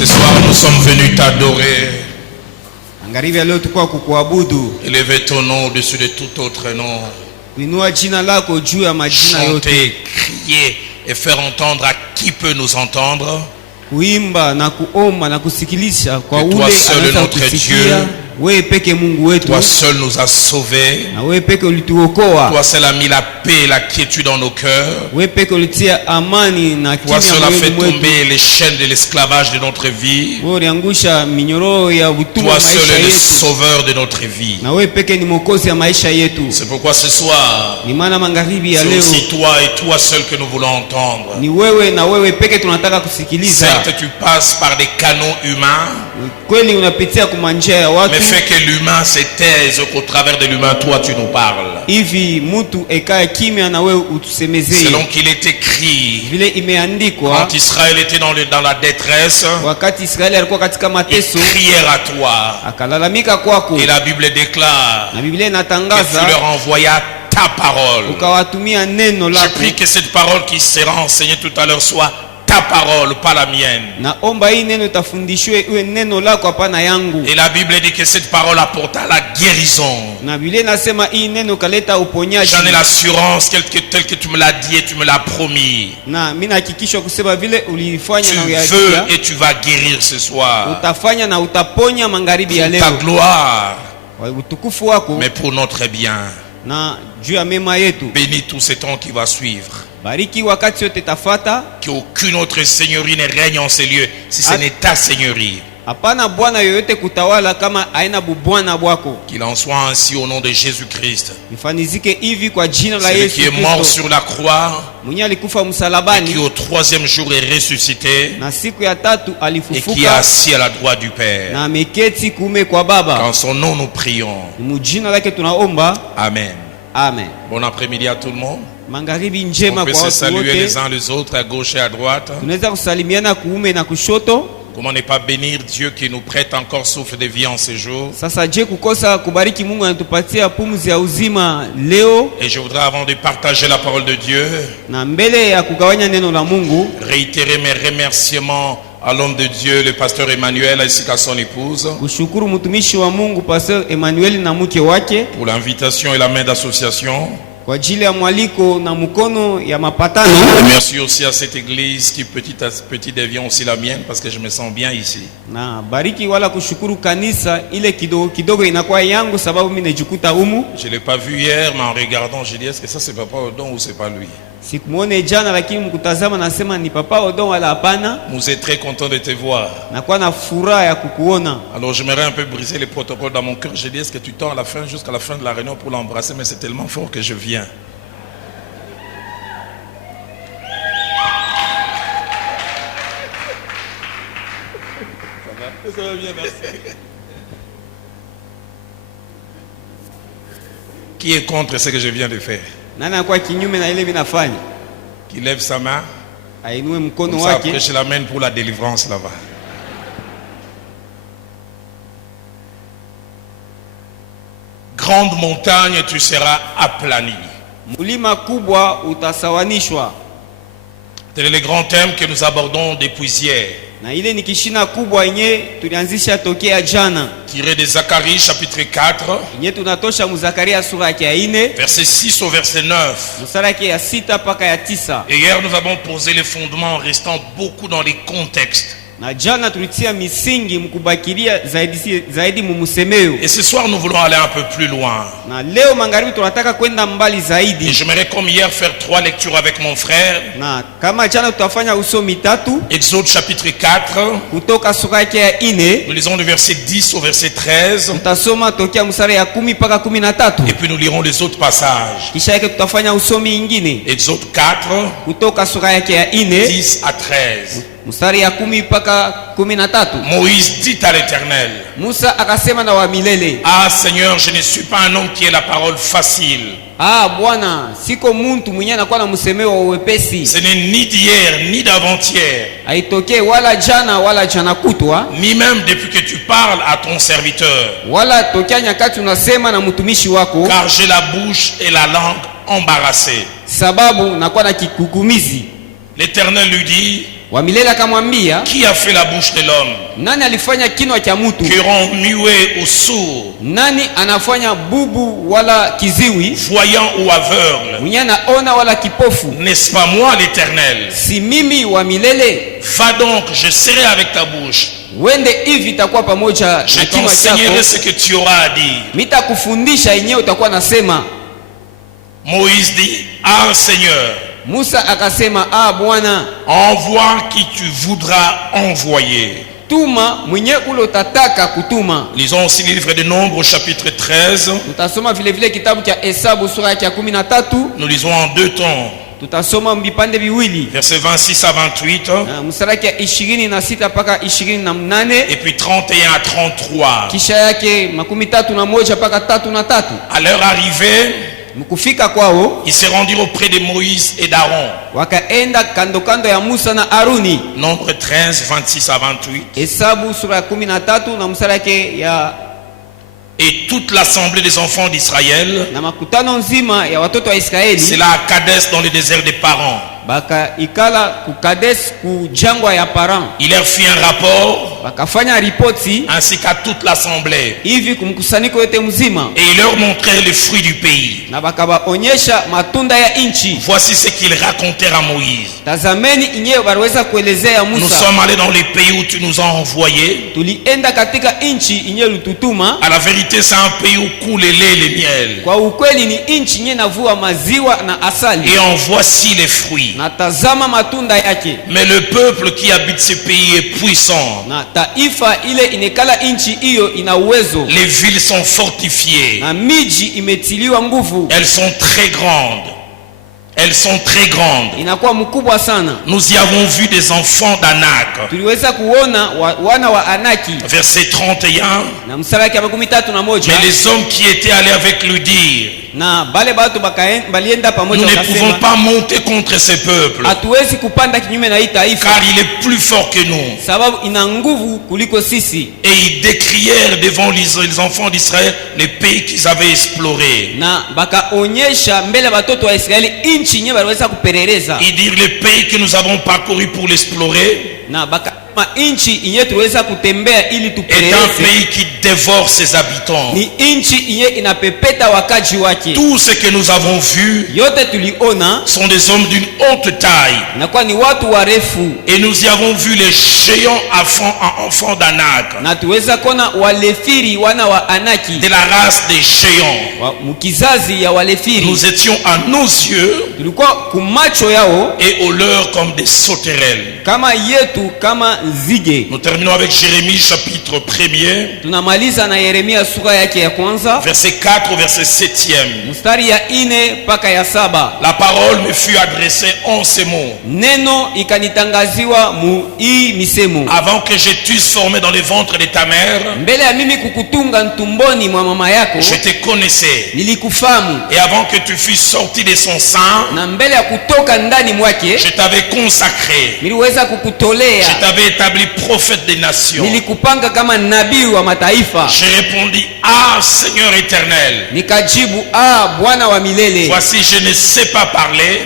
Ce soir, nous sommes venus t'adorer. Élever ton nom au-dessus de tout autre nom. Chanter, crier et faire entendre à qui peut nous entendre. Et toi seul notre Dieu. Toi seul nous as sauvés. Toi seul as mis la paix et la quiétude dans nos cœurs. Toi seul as fait tomber les chaînes de l'esclavage de notre vie. Toi seul es le sauveur de notre vie. C'est pourquoi ce soir, c'est aussi toi et toi seul que nous voulons entendre. Certes, tu passes par des canaux humains, mais fais que l'humain se taise qu'au travers de l'humain, toi tu nous parles. Selon qu'il est écrit, quand Israël était dans la détresse, ils crièrent à toi. Et la Bible déclare que tu leur envoyas ta parole. Je prie que cette parole qui sera enseignée tout à l'heure soit ta parole, pas la mienne. Et la Bible dit que cette parole apporta la guérison. J'en ai l'assurance telle que tu me l'as dit et tu me l'as promis. Tu veux et tu vas guérir ce soir. Pour ta gloire, mais pour notre bien. Bénis tout ce temps qui va suivre. Qu'aucune autre seigneurie ne règne en ces lieux si ce n'est ta seigneurie. Qu'il en soit ainsi au nom de Jésus-Christ. Celui qui est mort sur la croix et qui au troisième jour est ressuscité et qui est assis à la droite du Père. En son nom nous prions. Amen. Amen. Bon après-midi à tout le monde. On peut se saluer les uns les autres à gauche et à droite. Comment ne pas bénir Dieu qui nous prête encore souffle de vie en ces jours. Et je voudrais, avant de partager la parole de Dieu, réitérer mes remerciements à l'homme de Dieu, le pasteur Emmanuel, ainsi qu'à son épouse, pour l'invitation et la main d'association. Et merci aussi à cette église qui petit à petit devient aussi la mienne parce que je me sens bien ici. Je ne l'ai pas vu hier, mais en regardant, j'ai dit, est-ce que ça c'est Papa Odon ou c'est pas lui? Nous sommes très contents de te voir. Alors j'aimerais un peu briser les protocoles dans mon cœur. J'ai dit, est-ce que tu tends à la fin, jusqu'à la fin de la réunion pour l'embrasser? Mais c'est tellement fort que je viens. Ça va bien, merci. Qui est contre ce que je viens de faire? Qui lève sa main. Comme ça, après je l'amène pour la délivrance là-bas. Grande montagne, tu seras aplani. Tel est le grand thème que nous abordons depuis hier. Tiré de Zacharie chapitre 4, verset 6 au verset 9. Et hier nous avons posé les fondements en restant beaucoup dans les contextes. Et ce soir nous voulons aller un peu plus loin. Et j'aimerais comme hier faire 3 lectures avec mon frère. Exode chapitre 4. Nous lisons le verset 10 au verset 13. Et puis nous lirons les autres passages. Exode 4, 10 à 13. Moïse dit à l'Éternel, ah Seigneur, je ne suis pas un homme qui ait la parole facile. Ce n'est ni d'hier ni d'avant-hier, ni même depuis que tu parles à ton serviteur, car j'ai la bouche et la langue embarrassées. L'Éternel lui dit, Wa milele akamwambia, qui a fait la bouche de l'homme? Nani alifanya kinywa cha mtu? Qui rend muet ou sourd? Nani anafanya bubu wala kiziwi? Voyant ou aveugle? Mwenye anaona wala kipofu? N'est-ce pas moi l'Éternel? Si mimi wa milele? Va donc, je serai avec ta bouche. Wende hivi itakuwa pamoja na kinywa chako. Je t'enseignerai ce que tu auras à dire. Nitakufundisha yenyewe utakuwa nasema. Moïse dit, ah Seigneur. Musa akasema, ah Bwana, envoie qui tu voudras envoyer. Tuma mwenye ule utataka kutuma. Lisons aussi le livre de Nombres au chapitre 13. Tutasoma vile vile kitabu cha Hesabu sura ya 13. Nous lisons en deux temps. Tutasoma mbipande biwili. Versets 26 à 28. Mstari ya 26 mpaka 28. Et puis 31 à 33. Kisha yake 31 mpaka 33. À leur arrivée, mkufika kwao, ils se rendirent auprès de Moïse et d'Aaron. Wakaenda kando kando ya Musa na Aruni. Nombre 13 26 à 28. Hesabu sura ya 13 na mstari yake ya. Et toute l'assemblée des enfants d'Israël, na makutano nzima ya watoto wa Israeli, c'est là à Kadesh dans le désert des Parans. Baka ikala ku Kadesh ku jangwa ya Paran. Il leur fit un rapport, bakafanya ripoti, ainsi qu'à toute l'assemblée. Hivi kumkusanyiko yote mzima. Et il leur montrait les fruits du pays. Na bakabaonyesha matunda ya inchi. Voici ce qu'ils racontèrent à Moïse. Tazameni inyewe baliweza kuelezea Musa. Nous sommes allés dans les pays où tu nous as envoyés. Tulienda katika inchi inyewe lututuma. À la vérité, c'est un pays où coule le lait et le miel. Kwa ukweli ni inchi inyewe navua maziwa na asali. Et en voici les fruits. Na tazama matunda yake. Mais le peuple qui habite ce pays est puissant. Na taifa ile inekala inchi hiyo ina uwezo. Les villes sont fortifiées. Na miji imetiliwa nguvu. Elles sont très grandes. Elles sont très grandes. Inakuwa mkubwa sana. Nous y avons vu des enfants d'Anak. Tuliweza kuona wana wa Anaki. Verset 31. Na mstari wake 31. Mais les hommes qui étaient allés avec lui dirent, na bale batu balienda pamoja, nous ne pouvons pas monter contre ce peuple, hatuwezi kupanda kinyume na hii taifa, car il est plus fort que nous. Sababu ina nguvu kuliko sisi. Et ils décrièrent devant les enfants d'Israël les pays qu'ils avaient explorés. Na bakaonyesha mbele batoto wa Israeli inchi yenyewe waliweza kuperereza. Ils dirent les pays que nous avons parcouru pour l'explorer. Na inchi yenyewe tuweza kutembea ili tupeleleze. est un pays qui dévore ses habitants. Ni inchi yenyewe inapepeta wakaji wake. Tout ce que nous avons vu yote tuliona sont des hommes d'une haute taille. Inakuwa ni watu warefu. Et nous y avons vu les géants enfants d'Anak. Na tuweza kuona walefiri wana wa Anaki. De la race des géants. Mkizazi ya walefiri. Nous étions à nos yeux tulikuwa kumacho yao et aux leurs comme des sauterelles. Kama yetu kama nzige. Nous terminons avec Jérémie chapitre 1er. Tunamaliza na Yeremia sura yake ya kwanza. Verset 4 au verset 7e. Mstari ya 4 mpaka ya 7. La parole me fut adressée en ces mots. Neno ikanitangaziwa mu hii misemo. Avant que je t'eusse formé dans le ventre de ta mère, mbele ya mimi kukutunga ntumboni mwa mama yako, je te connaissais. Nilikufahamu. Et avant que tu fusses sorti de son sein, na mbele ya kutoka ndani mwake, je t'avais consacré. Niliweza kukutolea. Je t'avais établi prophète des nations. Nilikupanga kama nabii wa mataifa. Je répondis, ah Seigneur éternel. Nikajibu, ah Bwana wa milele. Voici, je ne sais pas parler.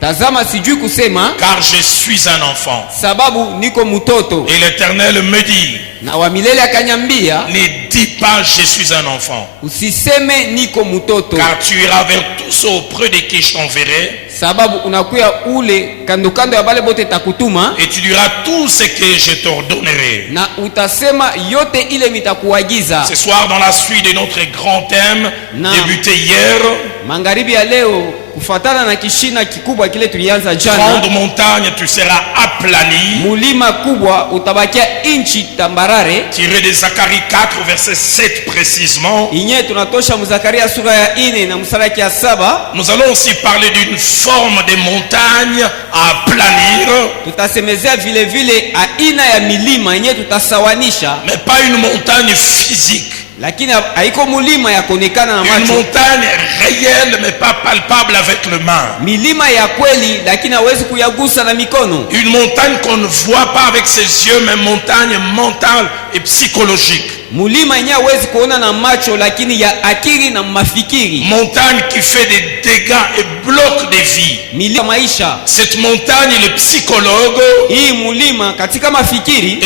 Tazama sijui kusema, car je suis un enfant. Sababu niko mtoto. Et l'Éternel me dit, na wa milele akanyambia, ne dis pas je suis un enfant. Usiseme niko mtoto. Car tu iras vers tous ceux auprès de qui je t'enverrai. Sababu unakuya ule kando kando ya bale bote takutuma. Et tu diras tout ce que je t'ordonnerai. Na utasema yote ile mitakuagiza. Ce soir, dans la suite de notre grand thème débuté hier, magharibi ya leo kufuatana na kishina kikubwa kile tulianza jana, grande montagne tu seras aplani. Mulima kubwa utabakia inchi tambarare. Tiré de Zacharie 4 verset 7 précisément. Inye tunatosha Zakaria sura ya 4 na mstari ya 7. Nous allons aussi parler d'une forme de montagne à aplanir. Tutasemezea vile vile aina ya milima yenye tutasawanisha. Mais pas une montagne physique. Lakini haiko mulima ya kuonekana na macho. Une montagne réelle mais pas palpable avec le main. Milima ya kweli lakini hawezi kuyagusa na mikono. Une montagne qu'on ne voit pas avec ses yeux mais montagne mentale et psychologique. Mulima yenyewe hawezi kuona na macho lakini ya akili na mafikiri. Montagne qui fait des dégâts et bloc de vie. Cette montagne est le psychologue et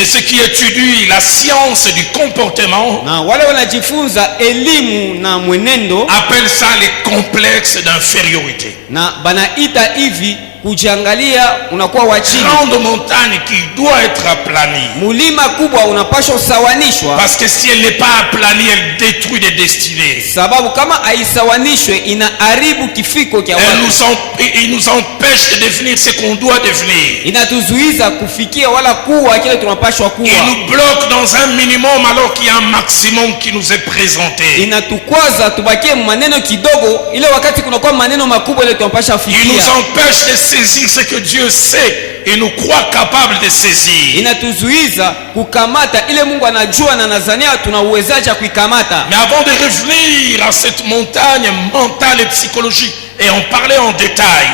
ceux qui étudient la science du comportement appellent ça les complexes d'infériorité. Grande montagne qui doit être aplanie. Parce que si elle n'est pas aplanie, elle détruit des destinées. Il nous empêche de devenir ce qu'on doit devenir. Il nous bloque dans un minimum alors qu'il y a un maximum qui nous est présenté. Il nous empêche de saisir ce que Dieu sait et nous croit capable de saisir. Mais avant de revenir à cette montagne mentale et psychologique et en parler en détail,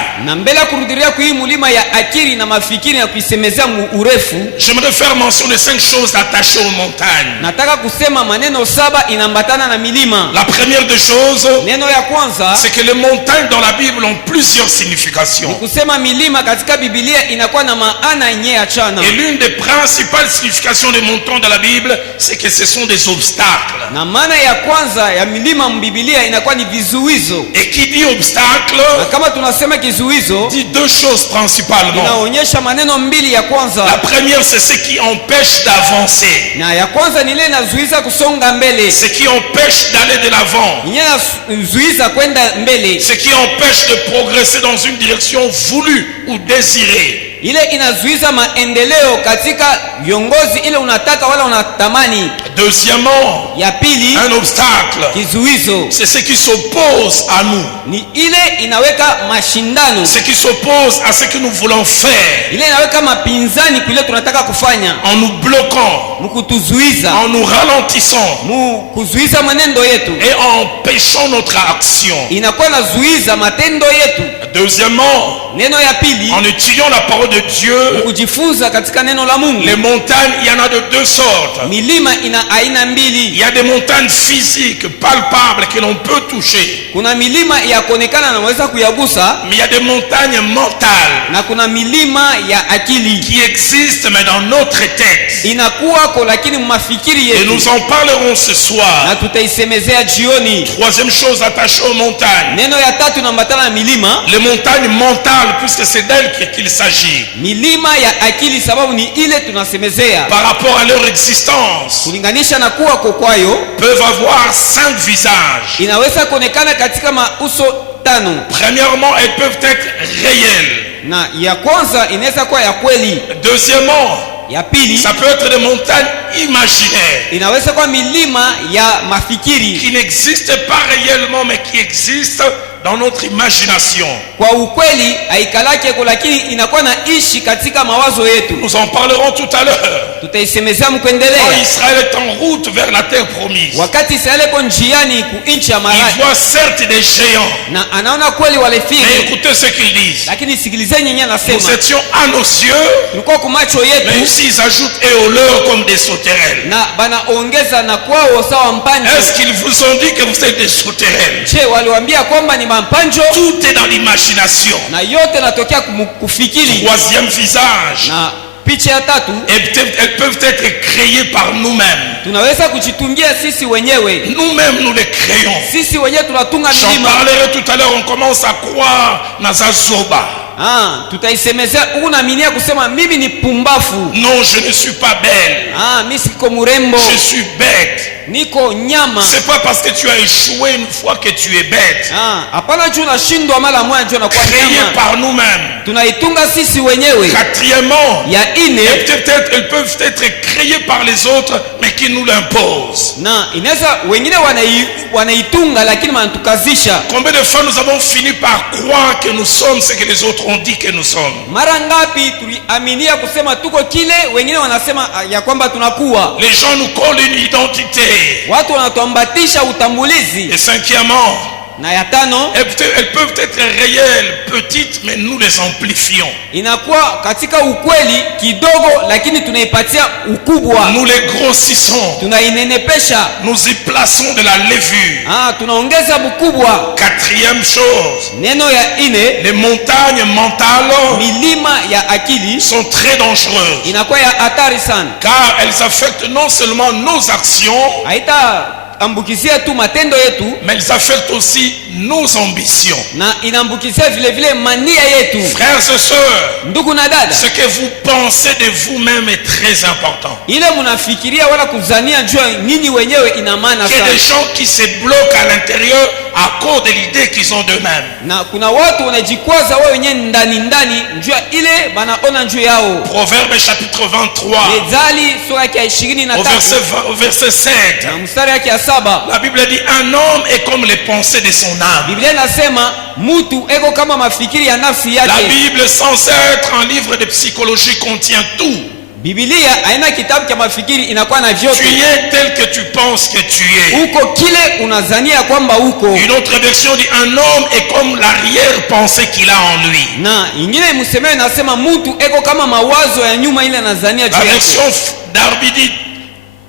j'aimerais faire mention de 5 choses attachées aux montagnes. La première des choses, c'est que les montagnes dans la Bible ont plusieurs significations. Et l'une des principales significations des montagnes dans la Bible, c'est que ce sont des obstacles. Et qui dit obstacle dit 2 choses principalement. La première, c'est ce qui empêche d'avancer, ce qui empêche d'aller de l'avant, ce qui empêche de progresser dans une direction voulue ou désirée. Deuxièmement, un obstacle, c'est ce qui s'oppose à nous, ce qui s'oppose à ce que nous voulons faire, en nous bloquant, en nous ralentissant et en empêchant notre action. Deuxièmement, en étudiant la parole de Dieu, les montagnes, il y en a de 2 sortes. Il y a des montagnes physiques, palpables, que l'on peut toucher. Mais il y a des montagnes mentales qui existent mais dans notre tête. Et nous en parlerons ce soir. Troisième chose attachée aux montagnes, les montagnes mentales, puisque c'est d'elles qu'il s'agit. Par rapport à leur existence, peuvent avoir 5 visages. Premièrement, elles peuvent être réelles. Deuxièmement, ça peut être des montagnes imaginaires qui n'existent pas réellement mais qui existent dans notre imagination. Nous en parlerons tout à l'heure. Quand Israël est en route vers la terre promise, il voit certes des géants, mais écoutez ce qu'ils disent. Nous étions à nos yeux, mais ici ils ajoutent et au leur comme des sauterelles. Est-ce qu'ils vous ont dit que vous êtes des sauterelles? Tout est dans l'imagination. Troisième visage, elles peuvent être créées par nous-mêmes. Nous-mêmes nous les créons. J'en parlerai tout à l'heure. On commence à croire Nazazoba. Non, je ne suis pas belle. Je suis bête. C'est pas parce que tu as échoué une fois que tu es bête. Créé par nous-mêmes. Quatrièmement, elles peuvent être créées par les autres mais qui nous l'imposent. Combien de fois nous avons fini par croire que nous sommes ce que les autres ont dit que nous sommes? Les gens nous collent une identité. Et cinquièmement, Na ya tano, elles peuvent être réelles, petites, mais nous les amplifions. Inakuwa katika ukweli kidogo lakini tunaipatia ukubwa. Nous les grossissons. Tunainenepesha. Nous y plaçons de la levure. Tunaongeza ukubwa. Quatrième chose. Neno ya ine, les montagnes mentales, milima ya akili, sont très dangereuses. Inakuwa ya hatari sana. Car elles affectent non seulement nos actions, ambukizia tu matendo yetu, mais elles affectent aussi nos ambitions. Na inambukizia vile vile mania yetu. Frères et sœurs, ndugu na dada, ce que vous pensez de vous-même est très important. Ile munafikiria wala kuzania jua nini wenyewe ina maana sana. Il y a des gens qui se bloquent à l'intérieur à cause de l'idée qu'ils ont d'eux-mêmes. Na kuna watu wanajikwaza wao wenyewe ndani ndani jua ile banaona juu yao. Proverbe chapitre 23. Methali sura ya 23. Au verset 7. Na mstari ya 7. La Bible dit un homme est comme les pensées de son âme. Biblia inasema mtu eko kama mafikiri ya nafsi yake. La Bible, sans être un livre de psychologie, contient tout. Biblia haina kitabu cha mafikiri, inakuwa na vyote. Tu es tel que tu penses que tu es. Uko kile unazania kwamba uko. Une autre version dit un homme est comme l'arrière-pensée qu'il a en lui. Na ingine msemeo inasema mtu eko kama mawazo ya nyuma ile anazania juu yake. La version Darby dit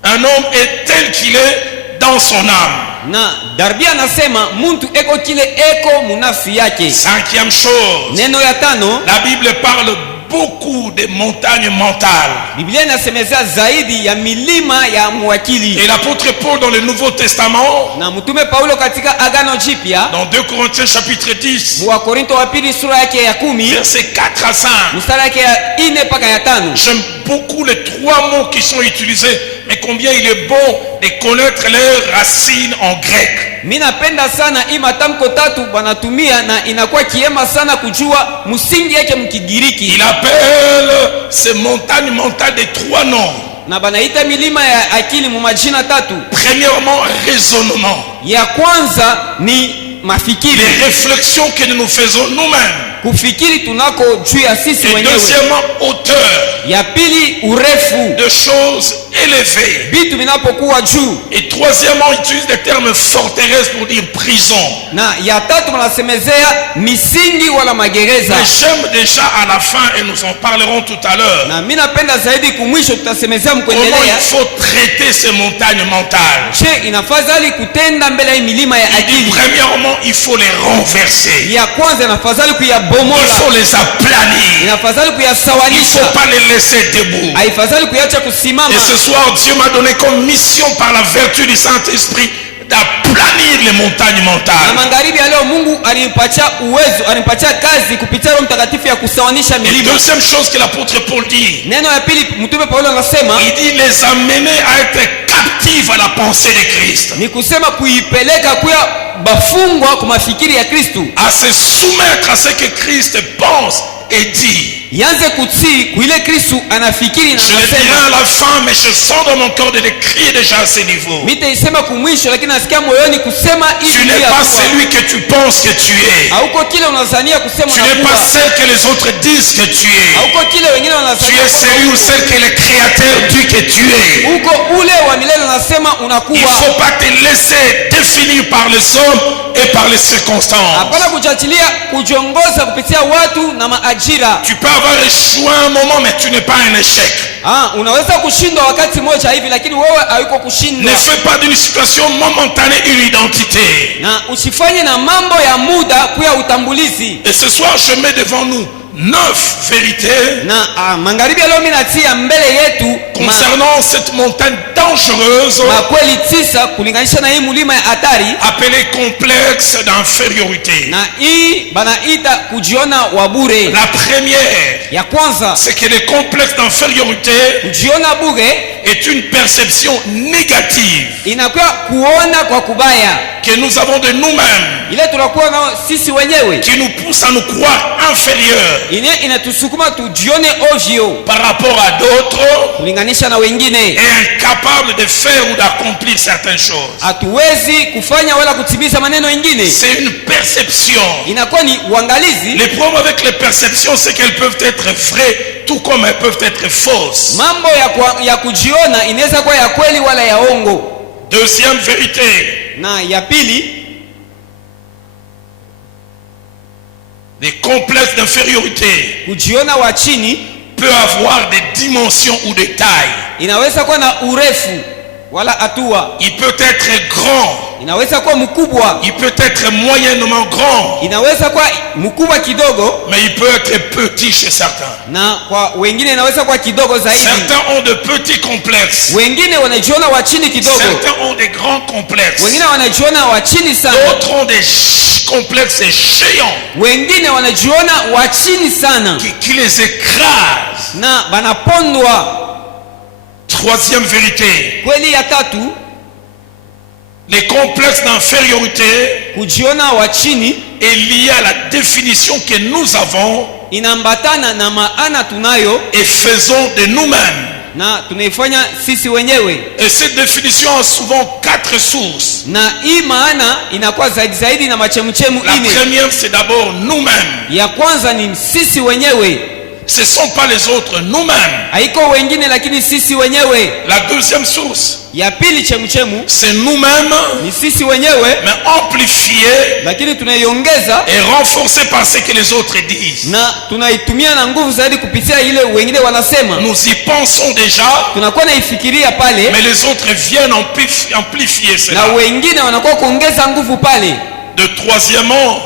un homme est tel qu'il est dans son âme. Na Darby anasema mtu eko kile eko munafsi yake. Cinquième chose. Neno ya tano, la Bible parle beaucoup de montagnes mentales. Biblia inasemezea zaidi ya milima ya mwakili. Et l'apôtre Paul dans le Nouveau Testament, na mtume Paulo katika Agano Jipya, dans 2 Corinthiens chapitre 10, wa Korinto wa pili sura yake ya 10, verset 4 à 5, mstari yake ya 4 mpaka ya 5. J'aime beaucoup les 3 mots qui sont utilisés, mais combien il est bon de connaître leurs racines en grec. Mimi napenda sana hii matamko tatu banatumia na inakuwa kiema sana kujua msingi yake mkigiriki. Il appelle ces montagnes mentales de 3 noms. Na banaita milima ya akili mu majina tatu. Premièrement, raisonnement. Ya kwanza ni mafikiri. Les réflexions que nous faisons nous-mêmes. Kufikiri tunako juu ya sisi wenyewe. Et deuxièmement, hauteur. Ya pili urefu. De choses élevées. Vitu vinapokuwa juu. Et troisièmement, on utilise le terme forteresse pour dire prison. Na ya tatu wanasemezea misingi wala magereza. Mais j'aime déjà à la fin et nous en parlerons tout à l'heure. Na mimi napenda zaidi kumwisho tutasemezea mkuendelea. Comment il faut traiter ces montagnes mentales. Je, inafadhali kutenda mbele ya milima ya akili. Premièrement, il faut les renverser. Ya kwanza inafadhali kuyabomola. Il faut les aplanir. Inafadhali kuyasawanisha. Il faut pas les laisser debout. Haifadhali kuacha kusimama. Et ce soir, Dieu m'a donné comme mission par la vertu du Saint-Esprit d'aplanir les montagnes mentales. Na magharibi ya leo Mungu alimpatia uwezo, alimpatia kazi kupitia Roho Mtakatifu ya kusawanisha milima. Et deuxième chose que l'apôtre Paul dit. Neno ya pili mtume Paulo anasema, il dit les amener à être captifs à la pensée de Christ. Ni kusema kuipeleka kuya bafungwa kwa mafikiri ya Kristo. À se soumettre à ce que Christ pense et dit. Yanze kutii kuile Kristo anafikiri na anasema. Je le dirai à la fin, mais je sens dans mon cœur de le crier déjà à ce niveau. Mitaisema kumwisho lakini nasikia moyoni kusema hivi. Tu n'es pas celui que tu penses que tu es. Hauko kile unazania kusema. Tu n'es pas celle que les autres disent que tu es. Hauko kile wengine wanasema. Tu es celui ou celle que le Créateur dit que tu es. Uko ule wa milele unasema unakuwa. Il faut pas te laisser définir par les hommes et par les circonstances. Hapana kujachilia kujiongoza kupitia watu na maajira. Tu peux avoir échoué un moment, mais tu n'es pas un échec. Unaweza kushindwa wakati mmoja hivi lakini wewe hayuko kushindwa. Ne fais pas d'une situation momentanée une identité. Na usifanye na mambo ya muda kuya utambulizi. Et ce soir je mets devant nous 9 vérités. Na magharibi leo mimi natia mbele yetu concernant cette montagne dangereuse. Makweli 9 kulinganisha na hii mlima ya hatari appelé complexe d'infériorité. Na hii banaita kujiona wa bure. La première, ya kwanza, c'est que le complexe d'infériorité kujiona bure est une perception négative. Inakuwa kuona kwa kubaya que nous avons de nous-mêmes. Ile tunakuwa na sisi wenyewe. Qui nous pousse à nous croire inférieurs. Inatusukuma tujione ovyo par rapport à d'autres. Kulinganisha na wengine. Et incapable de faire ou d'accomplir certaines choses. Hatuwezi kufanya wala kutimiza maneno mengine. C'est une perception. Inakuwa ni uangalizi. Le problème avec les perceptions, c'est qu'elles peuvent être vraies tout comme elles peuvent être fausses. Mambo ya kujiona inaweza kuwa ya kweli wala ya ongo. Deuxième vérité. Na ya pili, des complexes d'infériorité kujiona wa chini peut avoir des dimensions ou des tailles. Inaweza kuwa na urefu wala hatua. Il peut être grand. Inaweza kuwa mkubwa. Il peut être moyennement grand. Inaweza kuwa mkubwa kidogo. Mais il peut être petit chez certains. Na kwa wengine inaweza kuwa kidogo zaidi. Certains ont de petits complexes. Wengine wanajiona wa chini kidogo. Certains ont des grands complexes. Wengine wanajiona wa chini sana. D'autres ont des complexes géants. Wengine wanajiona wa chini sana. Qui les écrasent. Na banapondwa. Troisième vérité. Kweli ya tatu, les complexes d'infériorité kujiona wa chini est lié à la définition que nous avons inambatana na maana tunayo et faisons de nous-mêmes. Na tunaifanya sisi wenyewe. Et cette définition a souvent 4 sources. Na hii maana inakuwa zaidi na machemchemu ine. La première c'est d'abord nous-mêmes. Ya kwanza ni sisi wenyewe. Ce ne sont pas les autres, nous-mêmes. Haiko wengine lakini sisi wenyewe. La deuxième source, ya pili chemchemu, c'est nous-mêmes, ni sisi wenyewe, mais amplifié lakini tunaiongeza et renforcé par ce que les autres disent. Na tunaitumia na nguvu zaidi kupitia ile wengine wanasema. Nous y pensons déjà, tunakuwa naifikiria pale, mais les autres viennent amplifier cela. Na wengine wanakuwa kuongeza nguvu pale. De troisièmement,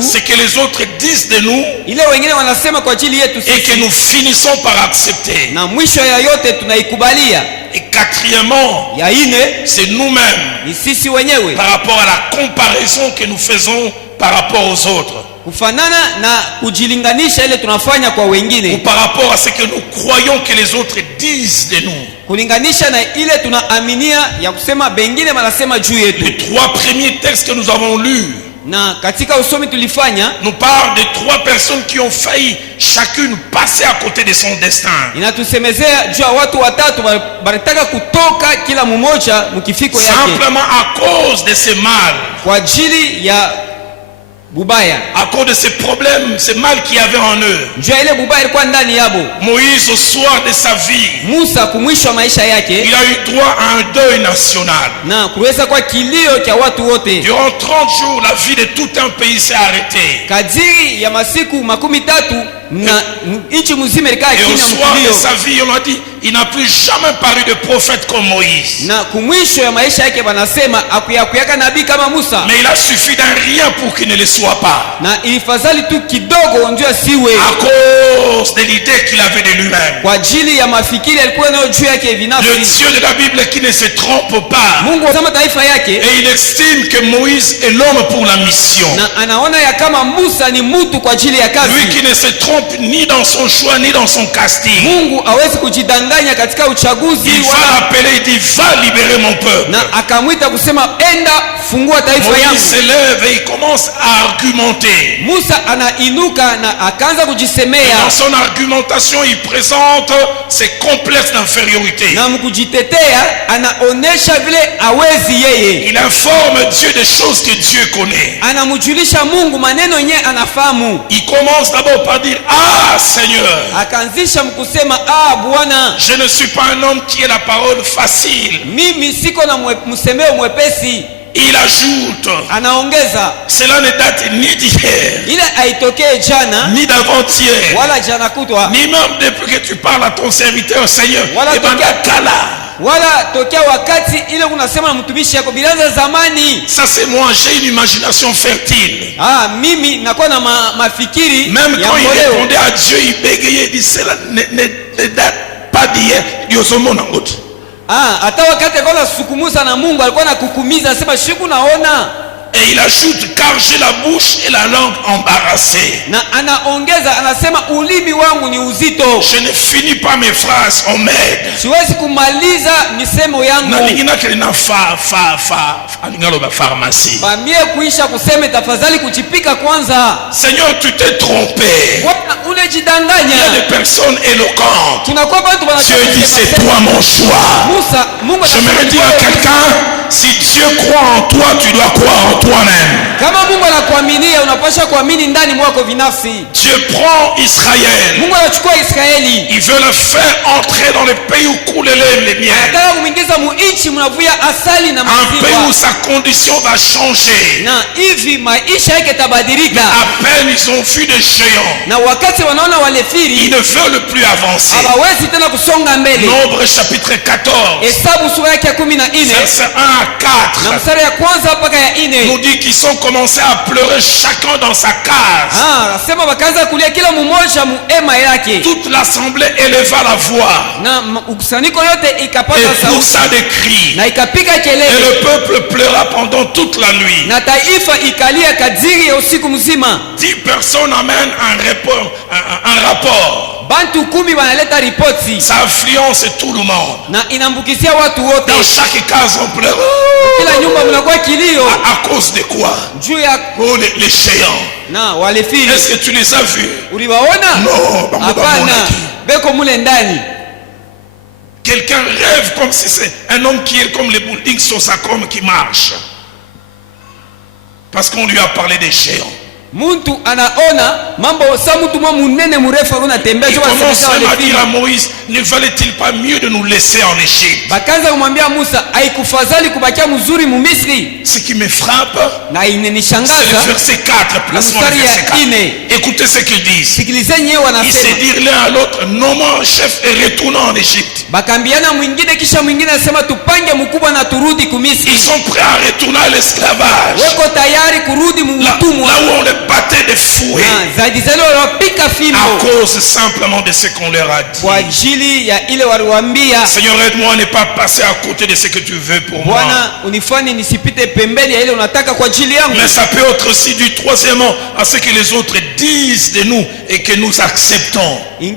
c'est que les autres disent de nous et que nous finissons par accepter. Et quatrièmement, c'est nous-mêmes par rapport à la comparaison que nous faisons par rapport aux autres. Ou par rapport à ce que nous croyons que les autres disent de nous. Les 3 premiers textes que nous avons lus nous parlent de 3 personnes qui ont failli chacune passer à côté de son destin. Simplement à cause de ce mal. À cause de ces problèmes, ce mal qu'il y avait en eux. Moïse au soir de sa vie, il a eu droit à un deuil national. Durant 30 jours, la vie de tout un pays s'est arrêtée. Et au soir de sa vie, on a dit, il n'a plus jamais paru de prophète comme Moïse. Mais il a suffi d'un rien pour qu'il ne le soit pas. À cause de l'idée qu'il avait de lui-même. Le Dieu de la Bible qui ne se trompe pas. Et il estime que Moïse est l'homme pour la mission. Lui qui ne se trompe ni dans son choix ni dans son casting. Il va l'appeler, il dit va libérer mon peuple. Moïse se lève et il commence à argumenter. Et dans son argumentation, il présente ses complexes d'infériorité. Il informe Dieu des choses que Dieu connaît. Il commence d'abord par dire ah Seigneur, je ne suis pas un homme qui ait la parole facile. Il ajoute, cela ne date ni d'hier, ni d'avant-hier, ni même depuis que tu parles à ton serviteur, Seigneur. Ça c'est moi, j'ai une imagination fertile. Même quand il répondait à Dieu, il bégayait, il dit cela ne date pas d'hier. Et il ajoute car j'ai la bouche et la langue embarrassées. Je ne finis pas mes phrases, on m'aide. Seigneur, tu t'es trompé. Il y a des personnes éloquentes. Dieu dit c'est toi mon choix. Je me redis à quelqu'un, si Dieu croit en toi, tu dois croire en toi-même. Kama Mungu anakuaminia unapaswa kuamini ndani mwako binafsi. Dieu prend Israël. Mungu anachukua Israeli. Il veut le faire entrer dans le pays où coule le lait et le miel. Anataka kumwingiza muichi mnavuya asali na maziwa. Un pays où sa condition va changer. Na hivi maisha yake tabadilika. À peine ils ont vu des géants. Na wakati wanaona wale firi, ils ne veulent plus avancer. Hawawezi tena kusonga mbele. Nombre chapitre 14. Hesabu sura yake 14. Verset 1 à 4. Na mstari ya kwanza mpaka ya 4. Nous dit qu'ils ont commencé à pleurer chacun dans sa case. Nasema wakaanza kulia kila mmoja muema yake. Toute l'assemblée éleva la voix. Na ukusanyiko yote ikapata sauti. Et poussa des cris. Na ikapiga kelele. Et le peuple pleura pendant toute la nuit. Na taifa ikalia kadiri ya usiku mzima. 10 personnes amènent un rapport. Bantu 10 wanaleta ripoti. Ça influence tout le monde. Na inambukisia watu wote. Dans chaque case on pleure. Kila nyumba mnakuwa kilio. À cause de quoi? Juu ya les géants. Na wale fili. Est-ce que tu les as vus? Uliwaona? Non, hapana. Beko mule ndani. Quelqu'un rêve comme si c'est un homme qui est comme les buildings Sosacom qui marche. Parce qu'on lui a parlé des géants. Muntu anaona mambo sa mtu munene mrefu anatembea. Il commence à dire à Moïse, ne valait-il pas mieux de nous laisser en Égypte? Bakaanza kumwambia Musa, haikufadhali kubakia mzuri mu Misri. Ce qui me frappe, na inanishangaza, c'est le verset 4, placement du verset 4. Écoutez ce qu'ils disent. Sikilizeni yeye wanasema. Ils se dirent l'un à l'autre, nommons un chef et retournons en Égypte. Bakambiana mwingine kisha mwingine anasema tupange mkubwa na turudi ku Misri. Ils sont prêts à retourner à l'esclavage. Wako tayari kurudi mtumwa. Là où on les battait de fouet. À cause simplement de ce qu'on leur a dit. Seigneur, aide-moi à ne pas passer à côté de ce que tu veux pour moi. Mais ça peut être aussi dû troisièmement à ce que les autres disent de nous et que nous acceptons. Et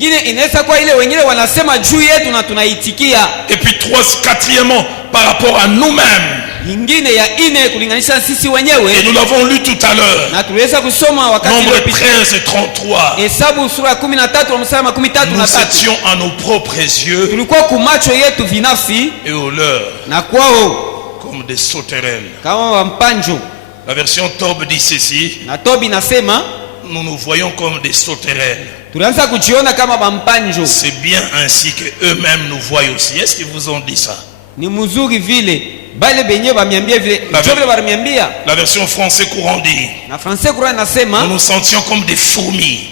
puis quatrièmement, par rapport à nous-mêmes. Et nous l'avons lu tout à l'heure. Nombre 13 et 33. Nous étions à nos propres yeux et aux leurs comme des sauterelles. La version Tob dit ceci: nous nous voyons comme des sauterelles. C'est bien ainsi que eux-mêmes nous voient aussi. Est-ce qu'ils vous ont dit ça? La version français courant dit: nous nous sentions comme des fourmis.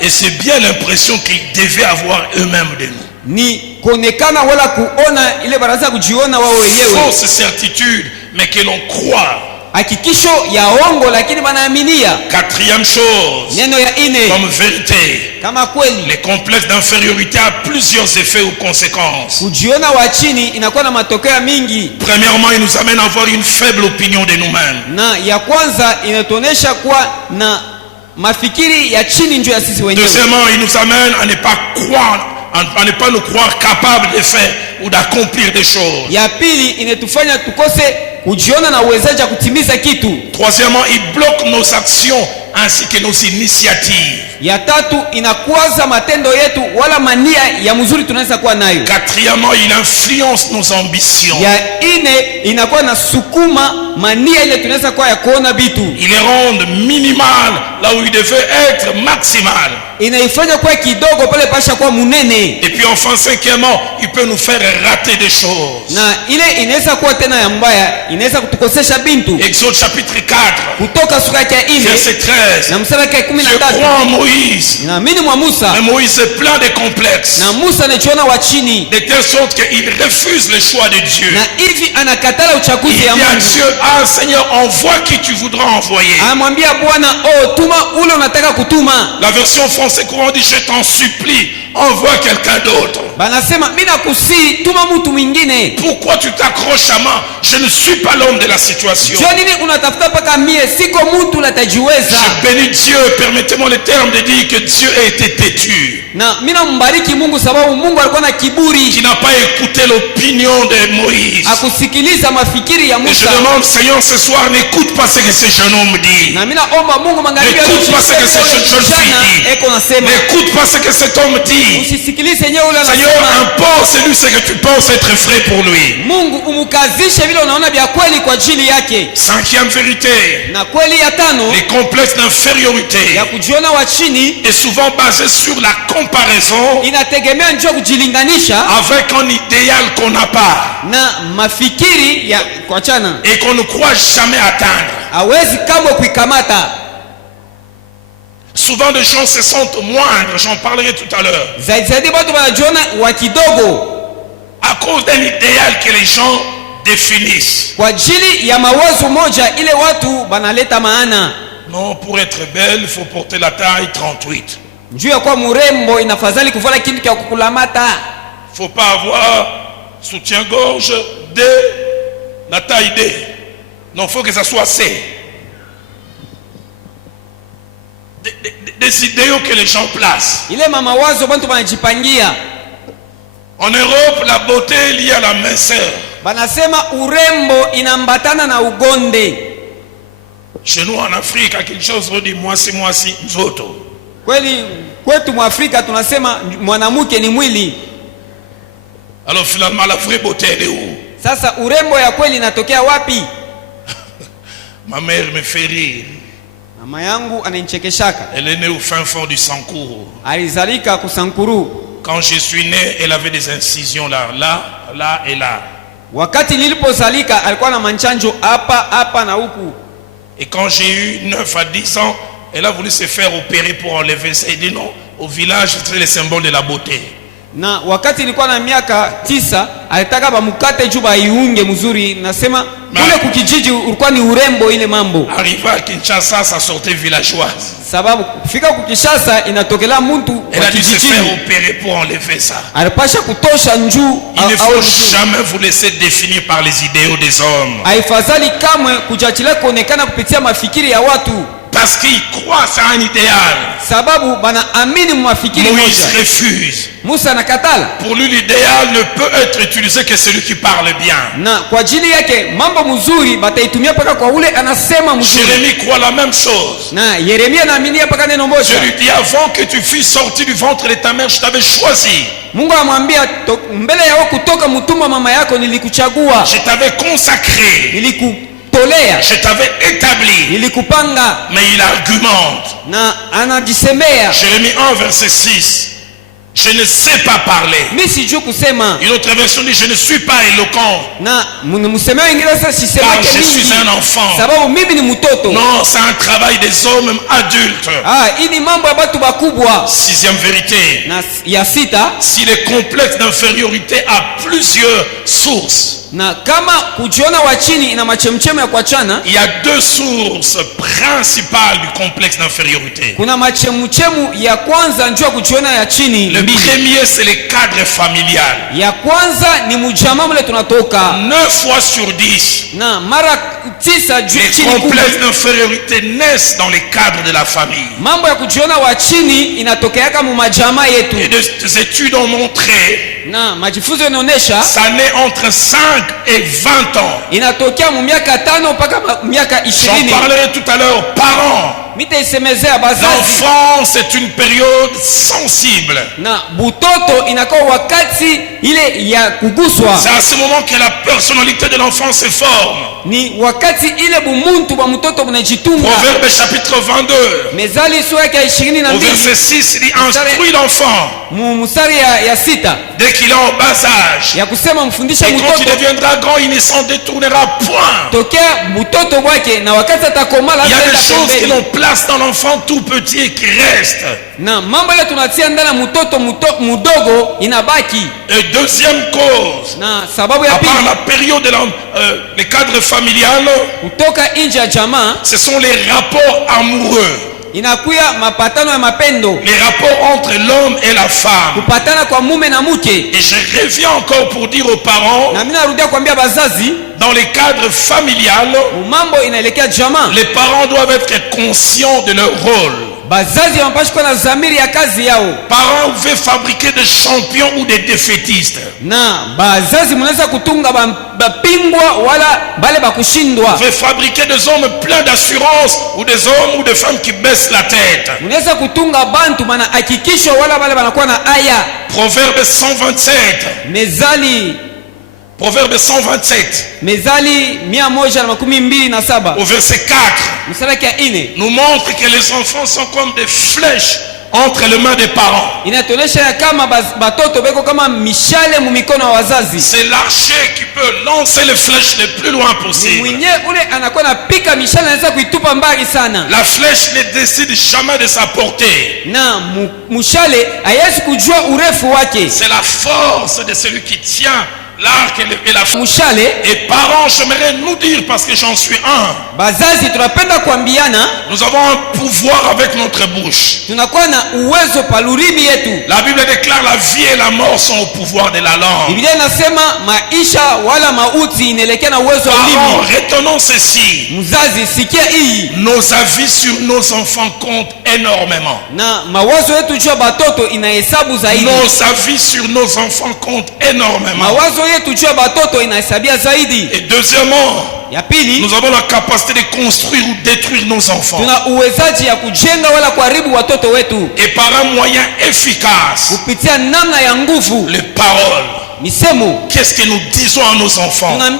Et c'est bien l'impression qu'ils devaient avoir eux-mêmes de nous. Fausse certitude, mais que l'on croit. Quatrième chose, comme vérité, les complexes d'infériorité a plusieurs effets ou conséquences. Premièrement, il nous amène à avoir une faible opinion de nous-mêmes. Deuxièmement, il nous amène à ne pas croire, à ne pas nous croire capables de faire ou d'accomplir des choses. Troisièmement, il bloque nos actions ainsi que nos initiatives. Quatrièmement, il influence nos ambitions. Il les rend minimal là où il devait être maximal. Et puis enfin, cinquièmement, il peut nous faire rater des choses. Exode chapitre 4, verset 13. Je crois en Moïse. Mais Moïse est plein de complexes. De telle sorte qu'il refuse le choix de Dieu. Il dit à Dieu: ah Seigneur, envoie qui tu voudras envoyer. La version française courant dit: je t'en supplie, envoie quelqu'un d'autre. Pourquoi tu t'accroches à moi? Je ne suis pas l'homme de la situation. Je bénis Dieu, permettez-moi le terme de dire que Dieu a été têtu. Qui n'a pas écouté l'opinion de Moïse. Et je demande, Seigneur, ce soir, n'écoute pas ce que ce jeune homme dit. N'écoute pas ce que cette jeune fille dit. N'écoute pas ce que cet homme dit. dit. Seigneur, impose celui ce que tu penses être vrai pour lui. Cinquième vérité. Les complexes d'infériorité est souvent basé sur la comparaison avec un idéal qu'on n'a pas et qu'on ne croit jamais atteindre. Souvent des gens se sentent moindres, j'en parlerai tout à l'heure, à cause d'un idéal que les gens définissent. Non, pour être belle, il faut porter la taille 38. Il ne faut pas avoir soutien-gorge D, la taille D. Non, il faut que ça soit C. Des idéaux que les gens placent. En Europe, la beauté est liée à la minceur. Chez nous en Afrique, à quelque chose on dit mwasi nzoto. Alors finalement, la vraie beauté elle est où? Ma mère me fait rire. Elle est née au fin fond du Sankuru. Quand je suis né, elle avait des incisions là et là. Et quand j'ai eu 9 à 10 ans, elle a voulu se faire opérer pour enlever ça. Elle dit non, au village c'est le symbole de la beauté. Na wakati nilikuwa na miaka 9 alitaka bamukate juu baiunge mzuri, nasema kule kukijiji ulikuwa ni urembo ile mambo. Arriva à Kinshasa, ça sortait villageoise. Sababu kufika kukishasa inatokela mtu wa kijiji. Elle a dû se faire opérer pour enlever ça. Alipasha kutosha njuu. Il ne faut jamais vous laisser définir par les idéaux des hommes. Haifadhali kamwe kujachilia kuonekana kupitia mafikiri ya watu. Parce qu'il croit à un idéal. Sababu bana amini mafikiri moja. Moïse refuse. Musa nakatala. Pour lui l'idéal ne peut être utilisé que celui qui parle bien. Na kwa ajili yake mambo mzuri bataitumia paka kwa ule anasema mzuri. Jérémie croit la même chose. Na Yeremia naamini paka neno moja. Je lui dis avant que tu fusses sorti du ventre de ta mère, je t'avais choisi. Mungu amwambia mbele yao kutoka mtumba mama yako nilikuchagua. Je t'avais consacré. Je t'avais établi. Mais il argumente. Jérémie 1 verset 6. Je ne sais pas parler. Une autre version dit je ne suis pas éloquent. Car je suis un enfant. Non, c'est un travail des hommes même adultes. Sixième vérité. Si les complexes d'infériorité a plusieurs sources. Il y a deux sources principales du complexe d'infériorité. Le premier, c'est le cadre familial. 9 fois sur 10, les complexes d'infériorité naissent dans les cadres de la famille. Et des études ont montré ça naît entre 5 et 20 ans. J'en parlerai tout à l'heure. Parents, l'enfance est une période sensible. C'est à ce moment que la personnalité de l'enfant se forme. Proverbe chapitre 22 au verset 6, il dit instruis l'enfant dès qu'il est en bas âge, et quand il deviendra grand il ne s'en détournera point. Il y a des choses qui l'ont place dans l'enfant tout petit et qui reste. Et deuxième cause, à part la période de les cadres familiales, ce sont les rapports amoureux. Les rapports entre l'homme et la femme. Et je reviens encore pour dire aux parents, dans les cadres familiales, les parents doivent être conscients de leur rôle. bazazi wanapashi kuwa na zamiri ya kazi yao. Parents pouvaient fabriquer des champions ou des défaitistes. Na bazazi mnaweza kutunga bapingwa wala bale bakushindwa. Pouvaient fabriquer des hommes pleins d'assurance ou des hommes ou des femmes qui baissent la tête. Mnaweza kutunga bantu bana hakikisho wala bale banakuwa na aya. Proverbe 127. Mezali Proverbe 127. Mezali 127. Au verset 4. Nous montre que les enfants sont comme des flèches entre les mains des parents. C'est l'archer qui peut lancer les flèches le plus loin possible. La flèche ne décide jamais de sa portée. C'est la force de celui qui tient l'arc et la flèche. Et parents, j'aimerais nous dire, parce que j'en suis un, nous avons un pouvoir avec notre bouche. La Bible déclare la vie et la mort sont au pouvoir de la langue. Parents, retenons ceci. Nos avis sur nos enfants comptent énormément. Nos avis sur nos enfants comptent énormément. Et deuxièmement, nous avons la capacité de construire ou détruire nos enfants. Et par un moyen efficace, les paroles. Qu'est-ce que nous disons à nos enfants, à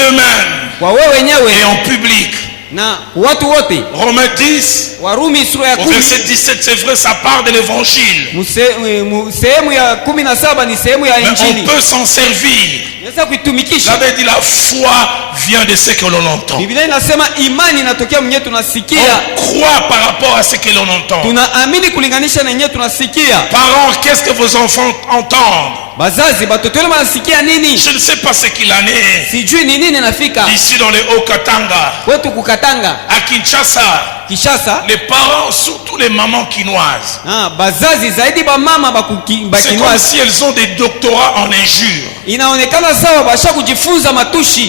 eux-mêmes et en public? Romains 10, au verset 17, c'est vrai, ça part de l'évangile. Mais on peut s'en servir. J'avais dit, la foi vient de ce que l'on entend. On croit par rapport à ce que l'on entend. Parents, qu'est-ce que vos enfants entendent? Je ne sais pas ce qu'il en est. Ici dans les Haut-Katanga, à Kinshasa, les parents, surtout les mamans quinoises, c'est comme si elles ont des doctorats en injure.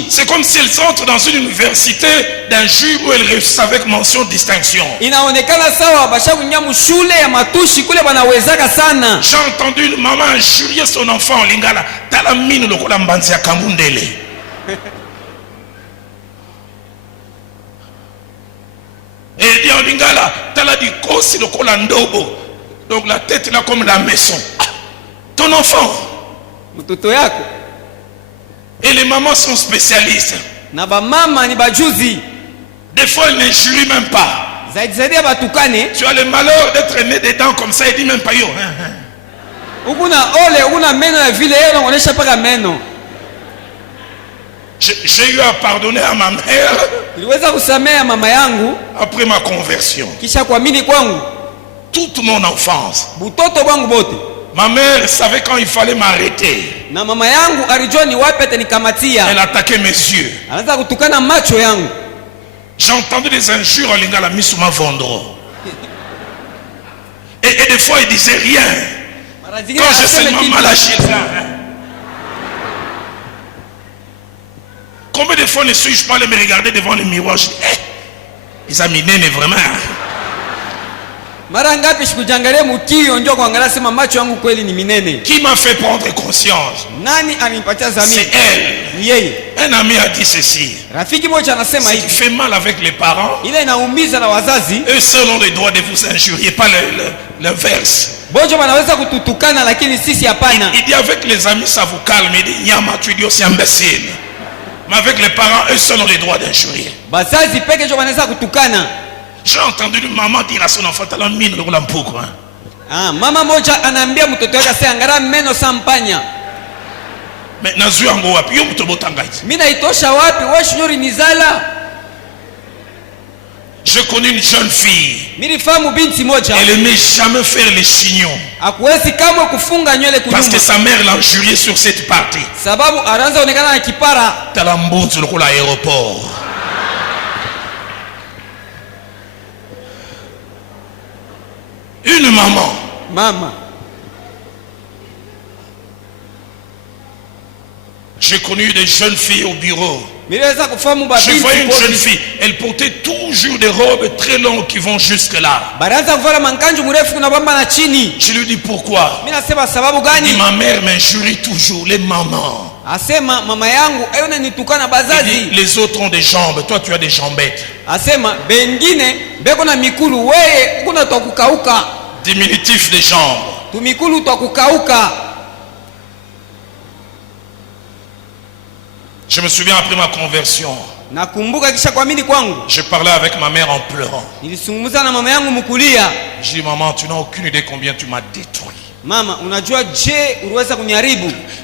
C'est comme si elles entrent dans une université d'injure où elles réussissent avec mention distinction. J'ai entendu une maman injurier son enfant en lingala. Talamine le kolambanzi ya kamundele. Et dit en lingala, tala di kosi le kolandobo. Donc la tête là comme la maison. Ton enfant. Et les mamans sont spécialistes. Des fois elles n'injurient même pas. Tu as le malheur d'être né dedans comme ça, il dit même pas yo. J'ai eu à pardonner à ma mère après ma conversion. Toute mon enfance, ma mère savait quand il fallait m'arrêter. Elle attaquait mes yeux. J'ai entendu des injures en lingala misuma vondro. Et des fois il disait rien. Quand je sais maman la Gilda. Combien de fois ne suis-je pas allé me regarder devant le miroir? Je dis, ils ont mis nene vraiment. Qui m'a fait prendre conscience? C'est elle. Un ami a dit ceci. Ce qui fait mal avec les parents, eux seuls ont le droit de vous injurier, pas l'inverse. Il dit avec les amis ça vous calme. Il dit Nyama, tu es aussi imbécile. Mais avec les parents, eux seuls ont le droit d'injurier. J'ai entendu une maman dire à son enfant, t'as la mine, le lampouk. Mama moja anambia mtoto wake sasa angara meno sampanya. Mais nazu yango wapi yo mtoto tangaiti. Mimi naitosha wapi wewe shunyori nizala? Je connais une jeune fille. Nilifahamu binti moja. Elle aimait jamais faire les chignons. Hakuwezi kamwe kufunga nywele kunyuma. Parce que sa mère l'a injurié sur cette partie. Sababu anaanza onekana na kipara. Talambunzu loko la aéroport. Une maman. J'ai connu des jeunes filles au bureau. Je voyais une jeune fille, elle portait toujours des robes très longues qui vont jusque là. Je lui dis pourquoi. Il dit ma mère m'injurie toujours, les mamans. Il dit, les autres ont des jambes, toi tu as des jambettes. Diminutif des jambes. Je me souviens après ma conversion, je parlais avec ma mère en pleurant. Je dis maman, tu n'as aucune idée combien tu m'as détruit.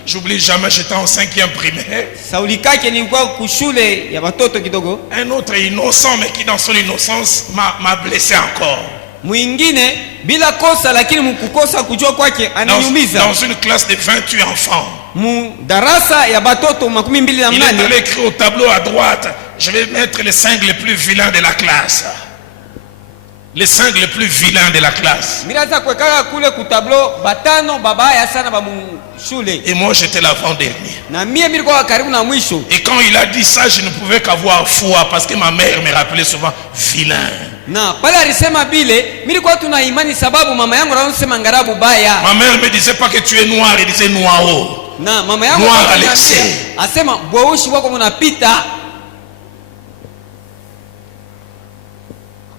J'oublie jamais, j'étais en 5e primaire. Un autre innocent mais qui dans son innocence m'a blessé encore. Dans une classe de 28 enfants. Il est allé écrire au tableau à droite, je vais mettre les 5 les plus vilains de la classe. Les 5 les plus vilains de la classe. Et moi j'étais l'avant-dernier. Et quand il a dit ça, je ne pouvais qu'avoir foi parce que ma mère me rappelait souvent vilain. Ma mère me disait pas que tu es noir, elle disait noiro. Noir à l'excès.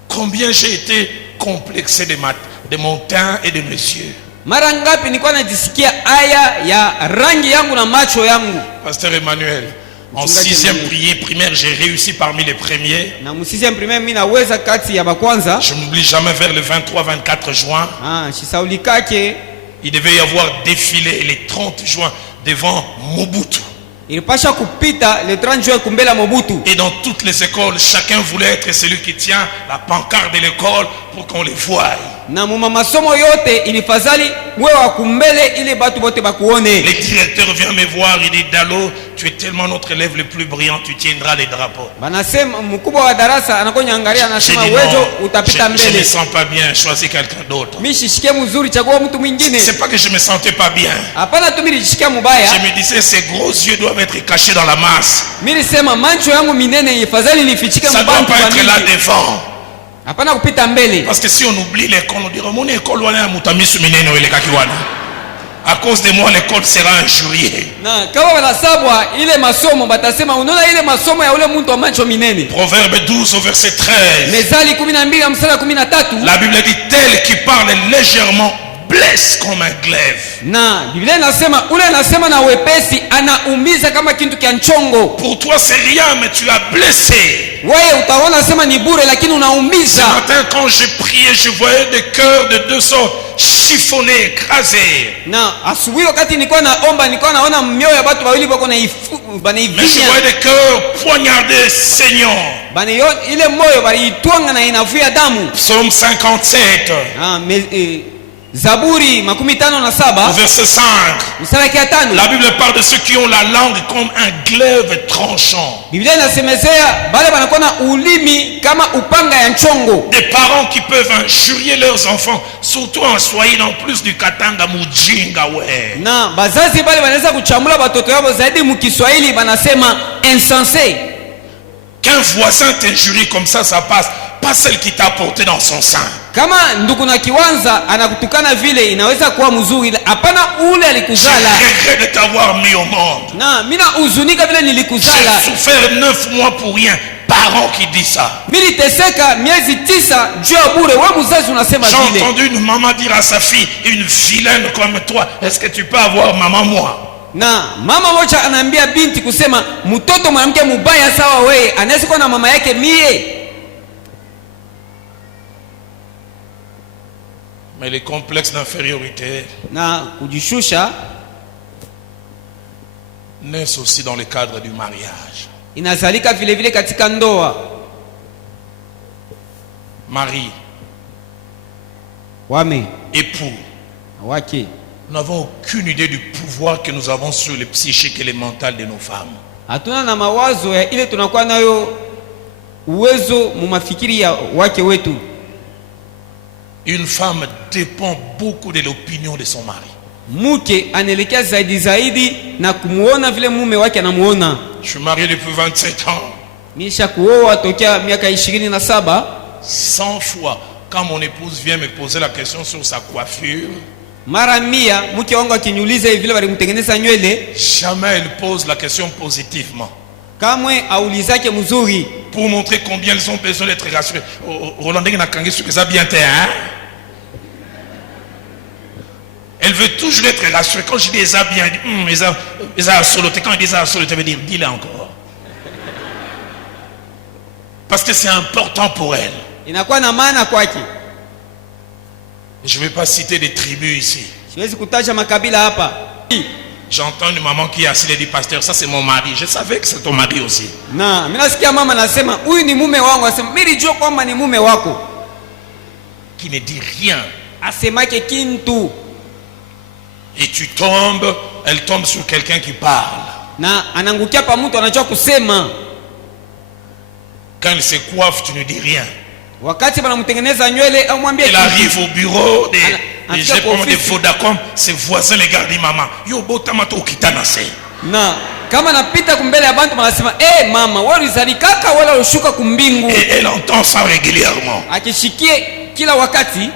Combien j'ai été complexé de mon teint et de mes yeux. Pasteur Emmanuel, en 6e primaire, j'ai réussi parmi les premiers. Je n'oublie jamais vers le 23-24 juin. Il devait y avoir défilé les 30 juin devant Mobutu. Et dans toutes les écoles, chacun voulait être celui qui tient la pancarte de l'école pour qu'on les voie. Le directeur vient me voir, il dit Dalo, tu es tellement notre élève le plus brillant, tu tiendras les drapeaux. Je ne me sens pas bien, choisis quelqu'un d'autre. C'est pas que je me sentais pas bien. Je me disais ces gros yeux doivent être cachés dans la masse. Ça ne doit pas être là devant. Parce que si on oublie l'école, on dirait mon école à cause de moi l'école sera injuriée. Proverbe 12 au verset 13. La Bible dit tel qui parle légèrement blesse comme un glaive. Pour toi c'est rien, mais tu as blessé. Ce matin quand j'ai prié, je voyais des cœurs de deux sortes chiffonnés, écrasés. Mais je voyais des cœurs poignardés, saignants. Psaume 57. Zaburi makumi tano na saba verset 5. La Bible parle de ceux qui ont la langue comme un glaive tranchant. Des parents qui peuvent injurier leurs enfants, surtout en Swahili, en plus du katanga mujinga we. Qu'un voisin t'injurie comme ça passe. Pas celle qui t'a porté dans son sein. J'ai regret de t'avoir mis au monde. J'ai souffert 9 mois pour rien. Parent qui dit ça. J'ai entendu une maman dire à sa fille, une vilaine comme toi, est-ce que tu peux avoir maman moi? Mama moja anaambia binti kusema mtoto mwanamke mubaya sawa wewe anaweza kuwa na mama yake mie. Mais les complexes d'infériorité naissent aussi dans le cadre du mariage. Mari, époux, nous n'avons aucune idée du pouvoir que nous avons sur le psychique et le mental de nos femmes. Une femme dépend beaucoup de l'opinion de son mari. mke anaelekea zaidi na kumuona vile mume wake anamuona. Je suis marié depuis 27 ans. Nisha kuoa tokea miaka 27. 100 fois quand mon épouse vient me poser la question sur sa coiffure, mara 100 mke wangu akiniuliza hivi vile walimtengeneza nywele, jamais elle pose la question positivement. Kamwe aulizake mzuri, pour montrer combien elles ont besoin d'être rassurées. Roland n'a qu'à ce que ça bien été, hein? Elle veut toujours être rassurée. Quand je dis ça bien, ils ont soloté. Quand ils disent ça soloté, ça veut dire dis-le encore. Parce que c'est important pour elle. Inakuwa na maana kwake. Je ne vais pas citer des tribus ici. Siwezi kutaja makabila hapa. J'entends une maman qui est assise et dit pasteur, ça c'est mon mari. Je savais que c'est ton mari aussi. Na, mimi nasikia mama anasema huyu ni mume wangu, asema mimi nilijua kwamba ni mume wako. Qui ne dit rien. Asemake kintu. Et tu tombes, elle tombe sur quelqu'un qui parle. Na anangukia pa mtu anajua kusema. Quand elle se coiffe, tu ne dis rien. Wakati banamtengeneza nywele au mwambie. Elle arrive au bureau des Vodacom, ses voisins les gardent maman. Yo botamato kitanase. Na kama napita kumbele ya bantu wanasema mama, wewe ulizali kaka wala ushuka kumbingu. Et elle entend ça régulièrement. Akishikie kila wakati.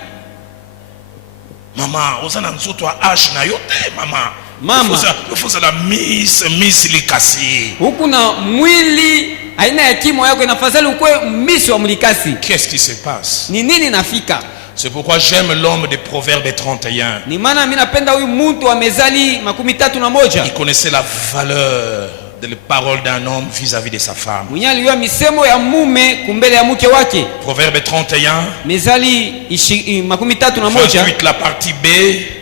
Mama, osana nzoto ash na yote mama. Mama, faut la miss likasi. Huku na mwili aina ya kimo yako inafadhali ukwe misi wa mlikasi. Qu'est-ce qui se passe? Ni nini nafika? C'est pourquoi j'aime l'homme des Proverbes 31. Ni maana mimi napenda huyu mtu wa Mezali 31. Il connaissait la valeur de la parole d'un homme vis-à-vis de sa femme. Mwenye alijua misemo ya mume kumbele ya mke wake. Proverbe 31. Mezali 31. 28 la partie B.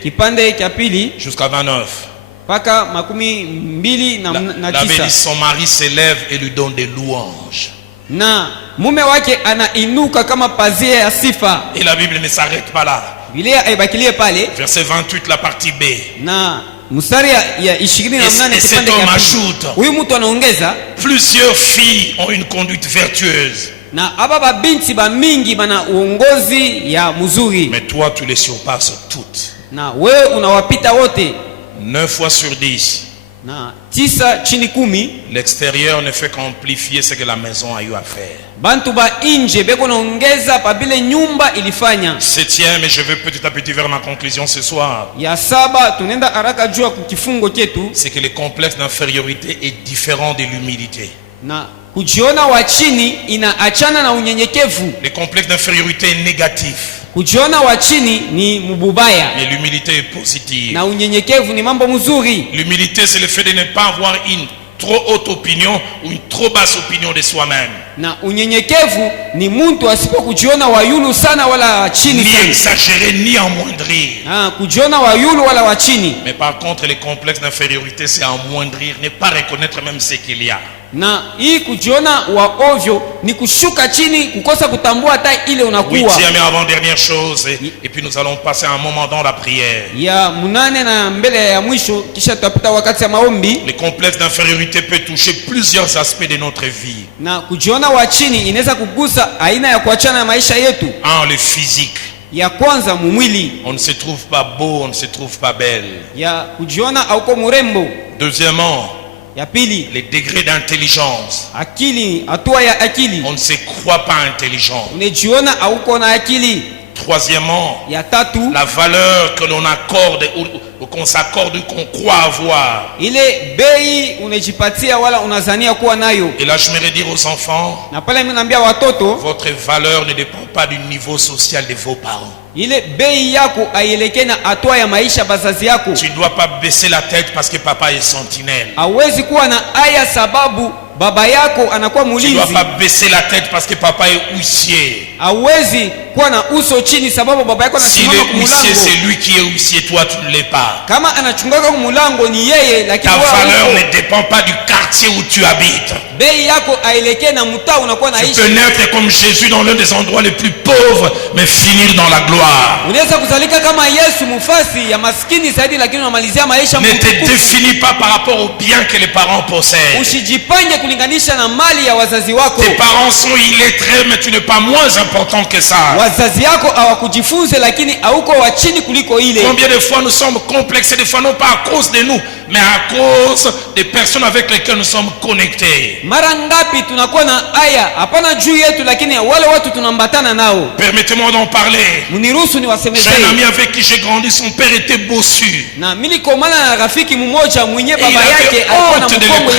Kipande cha pili jusqu'à 29. Paka 29. La bénisse, son mari s'élève et lui donne des louanges. Na mume wake anainuka kama pazia ya sifa. Et la Bible ne s'arrête pas là. Biblia haibakilie pale. Verset 28 la partie B. Na mstari ya 28 kipande cha pili. Huyu mtu anaongeza, plusieurs filles ont une conduite vertueuse. Na aba ba binti ba mingi bana uongozi ya mzuri. Mais toi tu les surpasses toutes. Na wewe unawapita wote. 9 fois sur 10. Na 9 chini 10. L'extérieur ne fait qu'amplifier ce que la maison a eu à faire. Bantu ba inje beko naongeza pa bile nyumba ilifanya. 7e, et je vais petit à petit vers ma conclusion ce soir. Ya 7 tunaenda haraka juu kukifungo chetu. C'est que le complexe d'infériorité est différent de l'humilité. Na kujiona wa chini inaachana na unyenyekevu. Le complexe d'infériorité est négatif. Kujiona wa chini ni mbubaya. Mais l'humilité est positive. Na unyenyekevu ni mambo mzuri. L'humilité c'est le fait de ne pas avoir une trop haute opinion ou une trop basse opinion de soi-même. Na unyenyekevu ni mtu asipo kujiona wa yulu sana wala chini ni sana. Ni exagérer ni amoindrir. Kujiona wa yulu wala wa chini. Mais par contre les complexes d'infériorité c'est amoindrir, ne pas reconnaître même ce qu'il y a. Na hii kujiona wa ovyo ni kushuka chini, kukosa kutambua hata ile unakuwa. 8e et avant-dernière chose et puis nous allons passer un moment dans la prière. Ya munane na mbele ya mwisho kisha tutapita wakati ya maombi. Le complexe d'infériorité peut toucher plusieurs aspects de notre vie. Na kujiona wa chini inaweza kugusa aina ya kuachana na maisha yetu. Le physique. Ya kwanza mwili. On ne se trouve pas beau, on ne se trouve pas belle. Ya kujiona hauko mrembo. Deuxièmement, ya pili, les degrés d'intelligence. Akili, hatua ya akili. On ne se croit pas intelligent. Unajiona hauko na akili. Troisièmement, ya tatu, la valeur que l'on accorde ou qu'on s'accorde ou qu'on croit avoir. Ile bei unajipatia wala unazania kuwa nayo. Et là je me redire aux enfants, na pale mimi naambia watoto, votre valeur ne dépend pas du niveau social de vos parents. Ile bei yako aielekee na hatua ya maisha bazazi yako. Tu ne dois pas baisser la tête parce que papa est sentinelle. Hawezi kuwa na aya sababu baba yako anakuwa mulinzi. Tu ne dois pas baisser la tête parce que papa est huissier. Hawezi kuwa na uso chini sababu baba yako anasimama kwa mlango. Si c'est lui qui est huissier, toi tu ne l'es pas. Kama anachungaga kwa mlango ni yeye, lakini ta valeur ne dépend pas du quartier où tu habites. Bei yako aielekee na mtaa unakuwa naishi. Tu peux naître comme Jésus dans l'un des endroits les plus pauvres mais finir dans la gloire. Unaweza kuzalika kama Yesu mufasi ya maskini zaidi lakini unamalizia maisha mtukufu. Ne te définis pas par rapport aux biens que les parents possèdent. Usijipange kulinganisha na mali ya wazazi wako. Tes parents sont illettrés, mais tu n'es pas moins important que ça. Wazazi yako hawakujifunze, lakini hauko wa chini kuliko ile. Combien de fois nous sommes complexés, des fois non pas à cause de nous, mais à cause des personnes avec lesquelles nous sommes connectés. Mara ngapi tunakuwa na haya hapana juu yetu, lakini wale watu tunambatana nao. Permettez-moi d'en parler. Muniruhusu niwasemezee. J'ai un ami avec qui j'ai grandi, son père était bossu. Na nilikomana na rafiki mmoja mwenye baba yake alikuwa na mkombo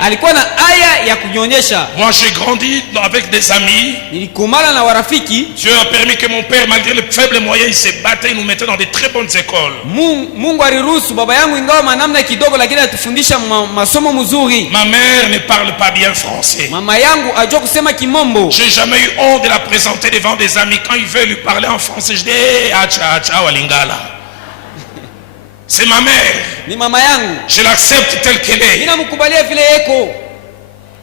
alikuwa na haya ya kunyonyesha. Moi j'ai grandi avec des amis. Nilikomana na warafiki. Dieu a permis que mon père, malgré les faibles moyens, il se battait, il nous mettait dans de très bonnes écoles. Mungu aliruhusu baba yangu ingawa manamna kidogo, lakini atufundisha masomo mzuri. Ma mère ne parle pas bien français. Mama yangu ajua kusema kimombo. J'ai jamais eu honte de la présenter devant des amis quand il veut lui parler en français. Je dis hey, acha walingala. C'est ma mère. Ni mama yangu. Je l'accepte telle qu'elle est. Ninamkubalia vile yeko.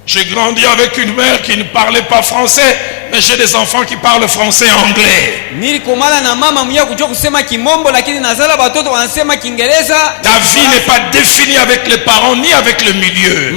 J'ai grandi avec une mère qui ne parlait pas français, mais j'ai des enfants qui parlent français et anglais. Nilikomala na mama mwenye kujua kusema kimombo, lakini nazala watoto wanasema Kiingereza. Ta vie n'est pas définie avec les parents ni avec le milieu.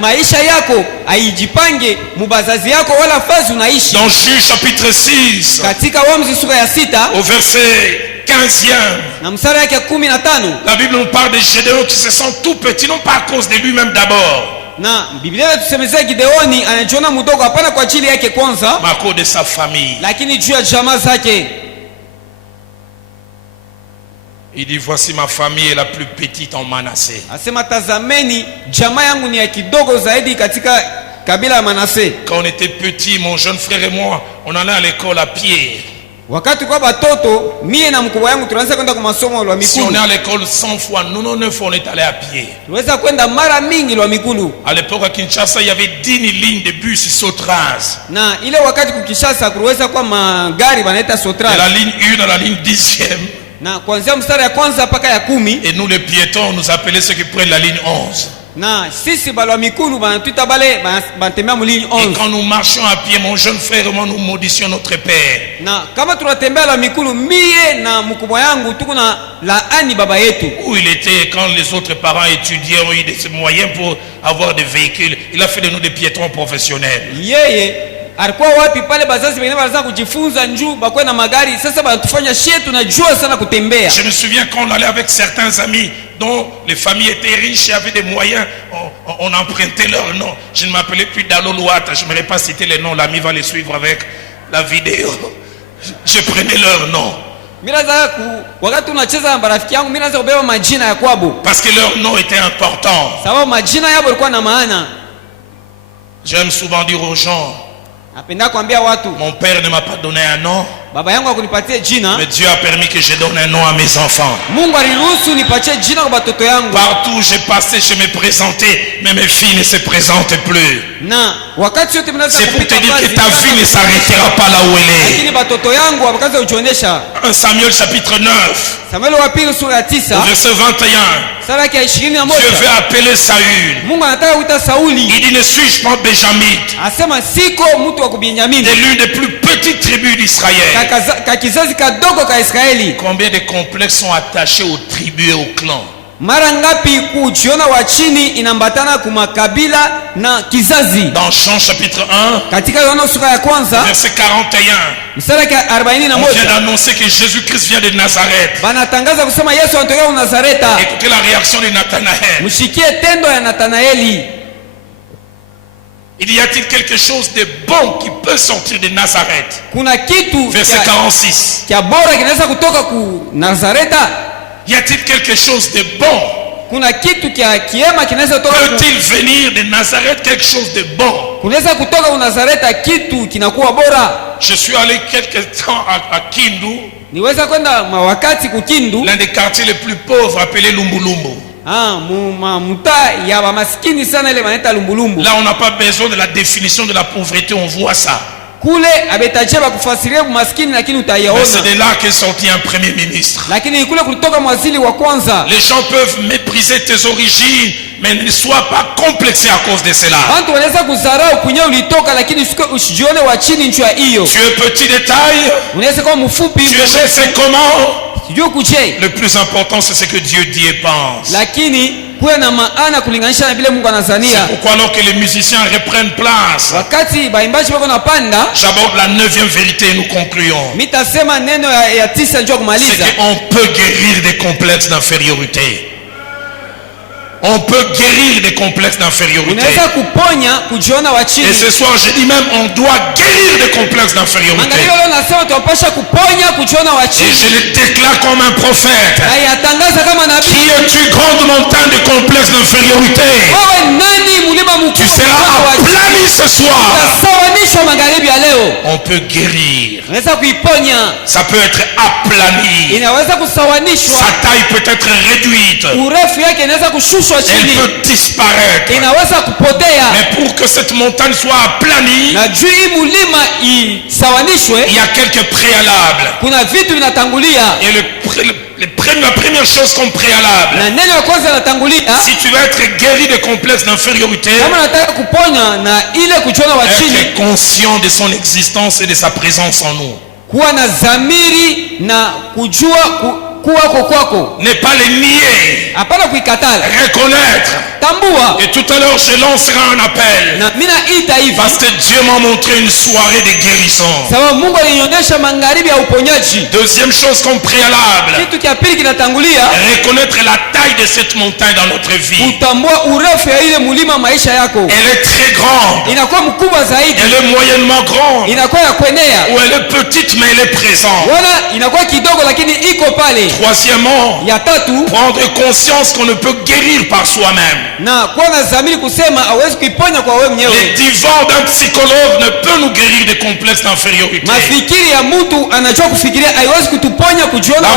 Maisha yako haijipange mubazazi yako wala fazi unaishi. Dans Juge chapitre 6, katika Waamuzi sura ya 6 au verset 15e, na mstari yake 15, la Bible nous parle de Gédéon qui se sent tout petit, non pas à cause de lui-même d'abord. Na Biblia inatusemezea Gideoni anajiona mdogo hapana kwa ajili yake kwanza, mais à cause de sa famille. Lakini juu ya jamaa zake. Il dit voici ma famille est la plus petite en Manassé. Asema tazameni jamaa yangu ni ya kidogo zaidi katika kabila ya Manase. Quand on était petit, mon jeune frère et moi, on allait à l'école à pied. Wakati kwa batoto mie na mkubwa yangu tunaanza kwenda kwa masomo lwa mikulu. Si on est à l'école 100 fois, 99 fois on est allé à pied. Tuweza kwenda mara mingi lwa mikulu. À l'époque à Kinshasa, il y avait 10 lignes de bus Sotraz. Na ile wakati ku Kinshasa kuweza kwa magari banaita Sotraz. De la ligne 1 à la ligne 10e. Na kuanzia mstari ya kwanza mpaka ya 10. Et nous les piétons, nous appelaient ceux qui prennent la ligne 11. Na sisi balwa mikulu banatuita bale banatembea mu ligne 11. Et quand nous marchions à pied, mon jeune frère et moi, nous maudissions notre père. Na kama tunatembea la mikulu mie na mkubwa yangu tuko na laani baba yetu. Où il était quand les autres parents étudiaient, ont eu des moyens pour avoir des véhicules. Il a fait de nous des piétons professionnels. Yeye alikuwa wapi pale bazazi wengine wanaanza kujifunza njoo bakwe na magari, sasa batufanya shie tunajua sana kutembea. Je me souviens quand on allait avec certains amis dont les familles étaient riches et avaient des moyens, on empruntait leur nom. Je ne m'appelais plus Dalolouata, je ne vais pas citer les noms, l'ami va les suivre avec la vidéo. Je prenais leur nom. Wakati tunacheza na marafiki yangu mimi naanza kubeba majina ya kwabo. Parce que leur nom était important. Sababu majina yao yalikuwa na maana. J'aime souvent dire aux gens, napenda kuambia watu, mon père ne m'a pas donné un nom. Baba yangu akunipatia jina. Mais Dieu a permis que je donne un nom à mes enfants. Mungu aliruhusu nipatie jina kwa watoto yangu. Partout où j'ai passé, je me présentais, mais mes filles ne se présentent plus. Na wakati yote mnaanza c'est pour te dire que ta vie ne s'arrêtera pas là où elle est. Lakini watoto yangu wakaanza kujionyesha. 1 Samuel chapitre 9. Samuel wa pili sura ya 9. Verset 21. Sura ya 21. Dieu veut appeler Saül. Mungu anataka kuita Sauli. Il dit ne suis-je pas Benjamite? Asema siko mtu wa kubenjamini. De l'une des plus petites tribus d'Israël. Combien de complexes sont attachés aux tribus et aux clans? Mara ngapi kujiona wa chini inambatana kumakabila na kizazi. Dans Jean chapitre 1, katika Yohana sura ya kwanza, verset 41, mstari wa 41, on vient d'annoncer que Jésus-Christ vient de Nazareth. Banatangaza kusema Yesu anatoka Nazareta. Écoutez la réaction de Nathanaël. Mshikie tendo ya Nathanaeli. Il y a-t-il quelque chose de bon qui peut sortir de Nazareth? Kuna kitu verset 46. Kia bora kinaweza kutoka ku Nazareta? Y a-t-il quelque chose de bon? Kuna kitu kia kiema kinaweza kutoka? Peut-il venir de Nazareth quelque chose de bon? Kunaweza kutoka ku Nazareta kitu kinakuwa bora. Je suis allé quelque temps à Kindu. Niweza kwenda wakati ku Kindu, l'un des quartiers les plus pauvres appelé Lumbulumbu. Muta ya maskini sana ile wanaita Lumbulumbu. Là on n'a pas besoin de la définition de la pauvreté, on voit ça. Kule abetaje bakufasiria maskini lakini utayaona. Mais c'est de là qu'est sorti un premier ministre. Lakini kule kulitoka mwazili wa kwanza. Les gens peuvent mépriser tes origines, mais ne sois pas complexé à cause de cela. Watu wanaweza kudharau kunye ulitoka lakini usijione wa chini njoo hiyo. Tu es petit de taille. Unaweza kuwa mfupi. Tu es comment? Le plus important c'est ce que Dieu dit et pense. Lakini kuwe na maana kulinganisha na vile Mungu anazania. C'est pourquoi alors que les musiciens reprennent place, wakati baimbaji wako napanda, j'aborde la 9e vérité et nous concluons. Mitasema neno ya 9 njoo kumaliza. C'est qu'on peut guérir des complexes d'infériorité. On peut guérir des complexes d'infériorité. Et ce soir, je dis même, on doit guérir des complexes d'infériorité. Et je le déclare comme un prophète. Qui es-tu, grande montagne de complexes d'infériorité? Tu seras aplani ce soir. On peut guérir. Ça peut être aplani. Sa taille peut être réduite. Elle peut disparaître. Mais pour que cette montagne soit aplanie, il y a quelques préalables. Et la première chose comme préalable, si tu veux être guéri des complexes d'infériorité, être conscient de son existence et de sa présence en nous. Ne pas les nier, reconnaître. Et tout à l'heure je lancerai un appel, parce que Dieu m'a montré une soirée de guérison. Deuxième chose comme préalable, reconnaître la taille de cette montagne dans notre vie. Elle est très grande, elle est moyennement grande, ou elle est petite mais elle est présente. Troisièmement, prendre conscience qu'on ne peut guérir par soi-même. Les divans d'un psychologue ne peut nous guérir des complexes d'infériorité. La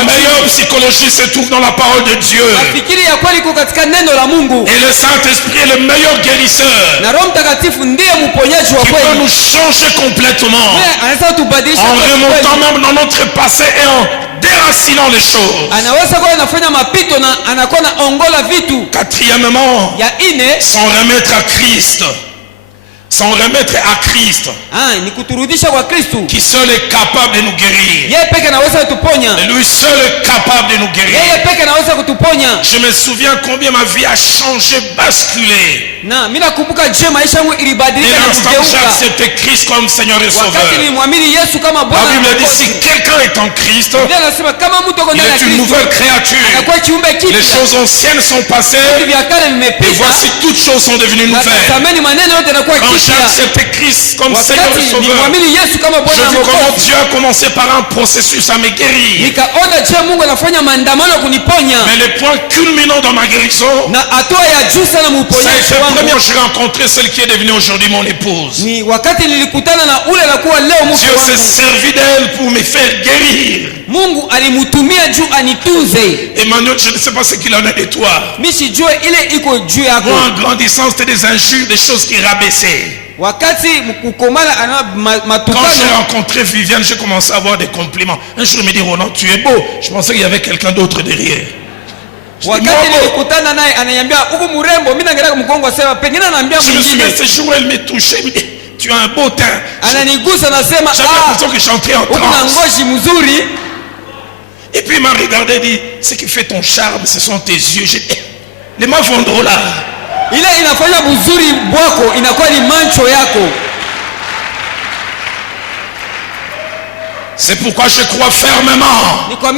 meilleure psychologie se trouve dans la parole de Dieu. Et le Saint-Esprit est le meilleur guérisseur, qui peut nous changer complètement, en remontant même dans notre passé et en déracinant les choses. Quatrièmement, s'en remettre à Christ. S'en remettre à Christ, qui seul est capable de nous guérir. Et lui seul est capable de nous guérir. Je me souviens combien ma vie a changé, basculé. Dès l'instant que j'ai accepté Christ comme Seigneur et Sauveur. La Bible dit, si quelqu'un est en Christ, il est une nouvelle créature. Les choses anciennes sont passées, et voici toutes choses sont devenues nouvelles. J'ai accepté Christ comme Seigneur et Sauveur. Je vis comment Dieu a commencé par un processus à me guérir. Mais le point culminant dans ma guérison, ça a été première, j'ai rencontré celle qui est devenue aujourd'hui mon épouse. Dieu s'est servi d'elle pour me faire guérir. Emmanuel, je ne sais pas ce qu'il en est de toi. Moi, en grandissant, c'était des injures, des choses qui rabaissaient. Quand j'ai rencontré Viviane, j'ai commencé à avoir des compliments. Un jour, il me dit, Ronan, tu es beau. Je pensais qu'il y avait quelqu'un d'autre derrière. Je me souviens, ce jour, elle me touchait. Elle me dit, tu as un beau teint. J'avais l'impression que j'entrais en transe. Et puis il m'a regardé et dit, ce qui fait ton charme, ce sont tes yeux. J'ai dit, les mains vont drôle là. C'est pourquoi je crois fermement que le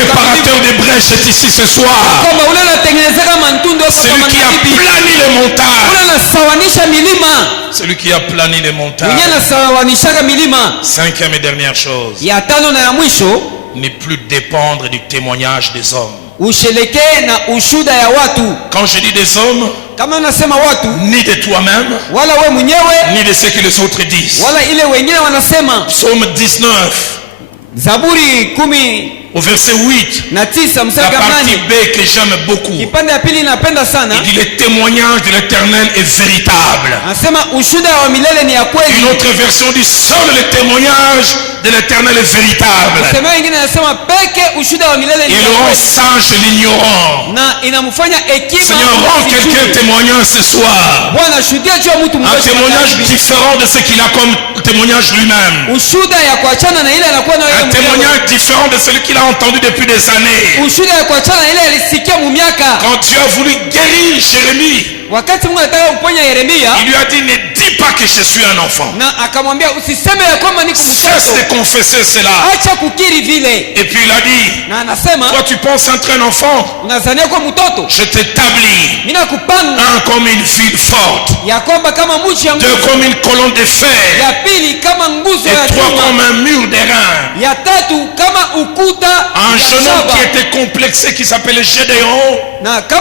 réparateur des brèches est ici ce soir. Celui qui a plani les montagnes. Celui qui a plani les montagnes. Cinquième et dernière chose, ne plus dépendre du témoignage des hommes. Quand je dis des hommes, ni de toi-même, ni de ce que les autres disent. Psaume 19, au verset 8, la partie B que j'aime beaucoup, il dit le témoignage de l'Éternel est véritable. Une autre version dit seul le témoignage de l'Éternel est véritable. Il rend sage l'ignorant. Seigneur, rend quelqu'un témoignage ce soir. Un témoignage différent de ce qu'il a comme témoignage lui-même. Un témoignage différent de celui qu'il qu'il a entendu depuis des années. Quand Dieu a voulu guérir Jérémie, il lui a dit, ne dis pas que je suis un enfant. Cesse de confesser cela. Et puis il a dit, toi tu penses être un enfant, je t'établis un comme une ville forte, deux comme une colonne de fer, et trois comme un mur d'airain. Un jeune homme qui était complexé, qui s'appelait Gédéon, quand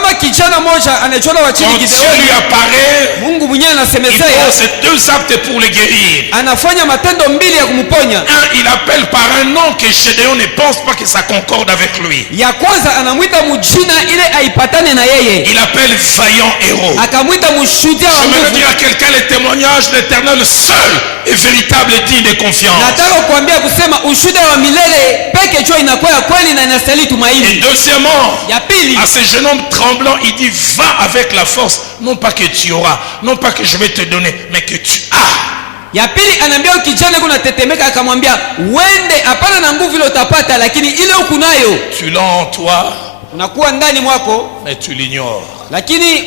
Dieu lui apparaît, il pose deux actes pour le guérir. Un, il appelle par un nom que Gédéon ne pense pas que ça concorde avec lui. Il appelle vaillant héros. J'aimerais dire à quelqu'un, le témoignage de l'Éternel seul est véritable et digne de confiance. Et deuxièmement, à ce jeune homme tremblant, il dit, va avec la force, non pas que tu auras, non pas que je vais te donner, mais que tu as. Ya pili anaambia kijana kuna tetemeka, akamwambia uende, hapana na nguvu ile utapata, lakini ile ukunayo. Tu l'as en toi, unakuwa ndani mwako, mais tu l'ignores. Lakini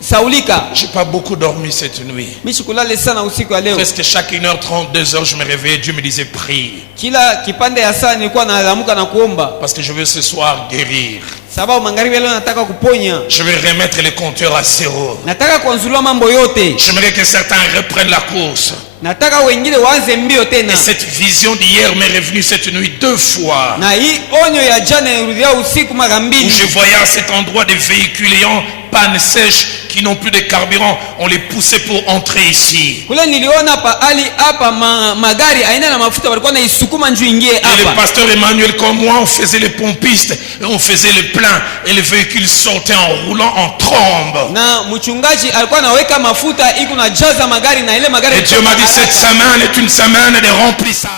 saulika. J'ai pas beaucoup dormi cette nuit. Mishikulale sana usiku leo. Presque chaque 1h30, 2h, je me réveillais, Dieu me disait prie. Kila kipande ya saa nilikuwa naamka na kuomba. Parce que je veux ce soir guérir. Sababu magharibi leo nataka kuponya. Je vais remettre les compteurs à zéro. Nataka kuanzulua mambo yote. J'aimerais que certains reprennent la course. Nataka wengine waanze mbio tena. Et cette vision d'hier m'est revenue cette nuit 2 fois. Na hii onyo ya jana irudia usiku mara mbili. Où je voyais à cet endroit des véhicules ayant panne sèche qui n'ont plus de carburant, on les poussait pour entrer ici. Kule niliona pa ali hapa magari aina na mafuta walikuwa naisukuma njoo ingie hapa. Et le pasteur Emmanuel comme moi, on faisait les pompistes et on faisait le plein et les véhicules sortaient en roulant en trombe. Na mchungaji alikuwa anaweka mafuta iko na jaza magari na ile magari. Et Dieu m'a dit cette semaine est une semaine de remplissage.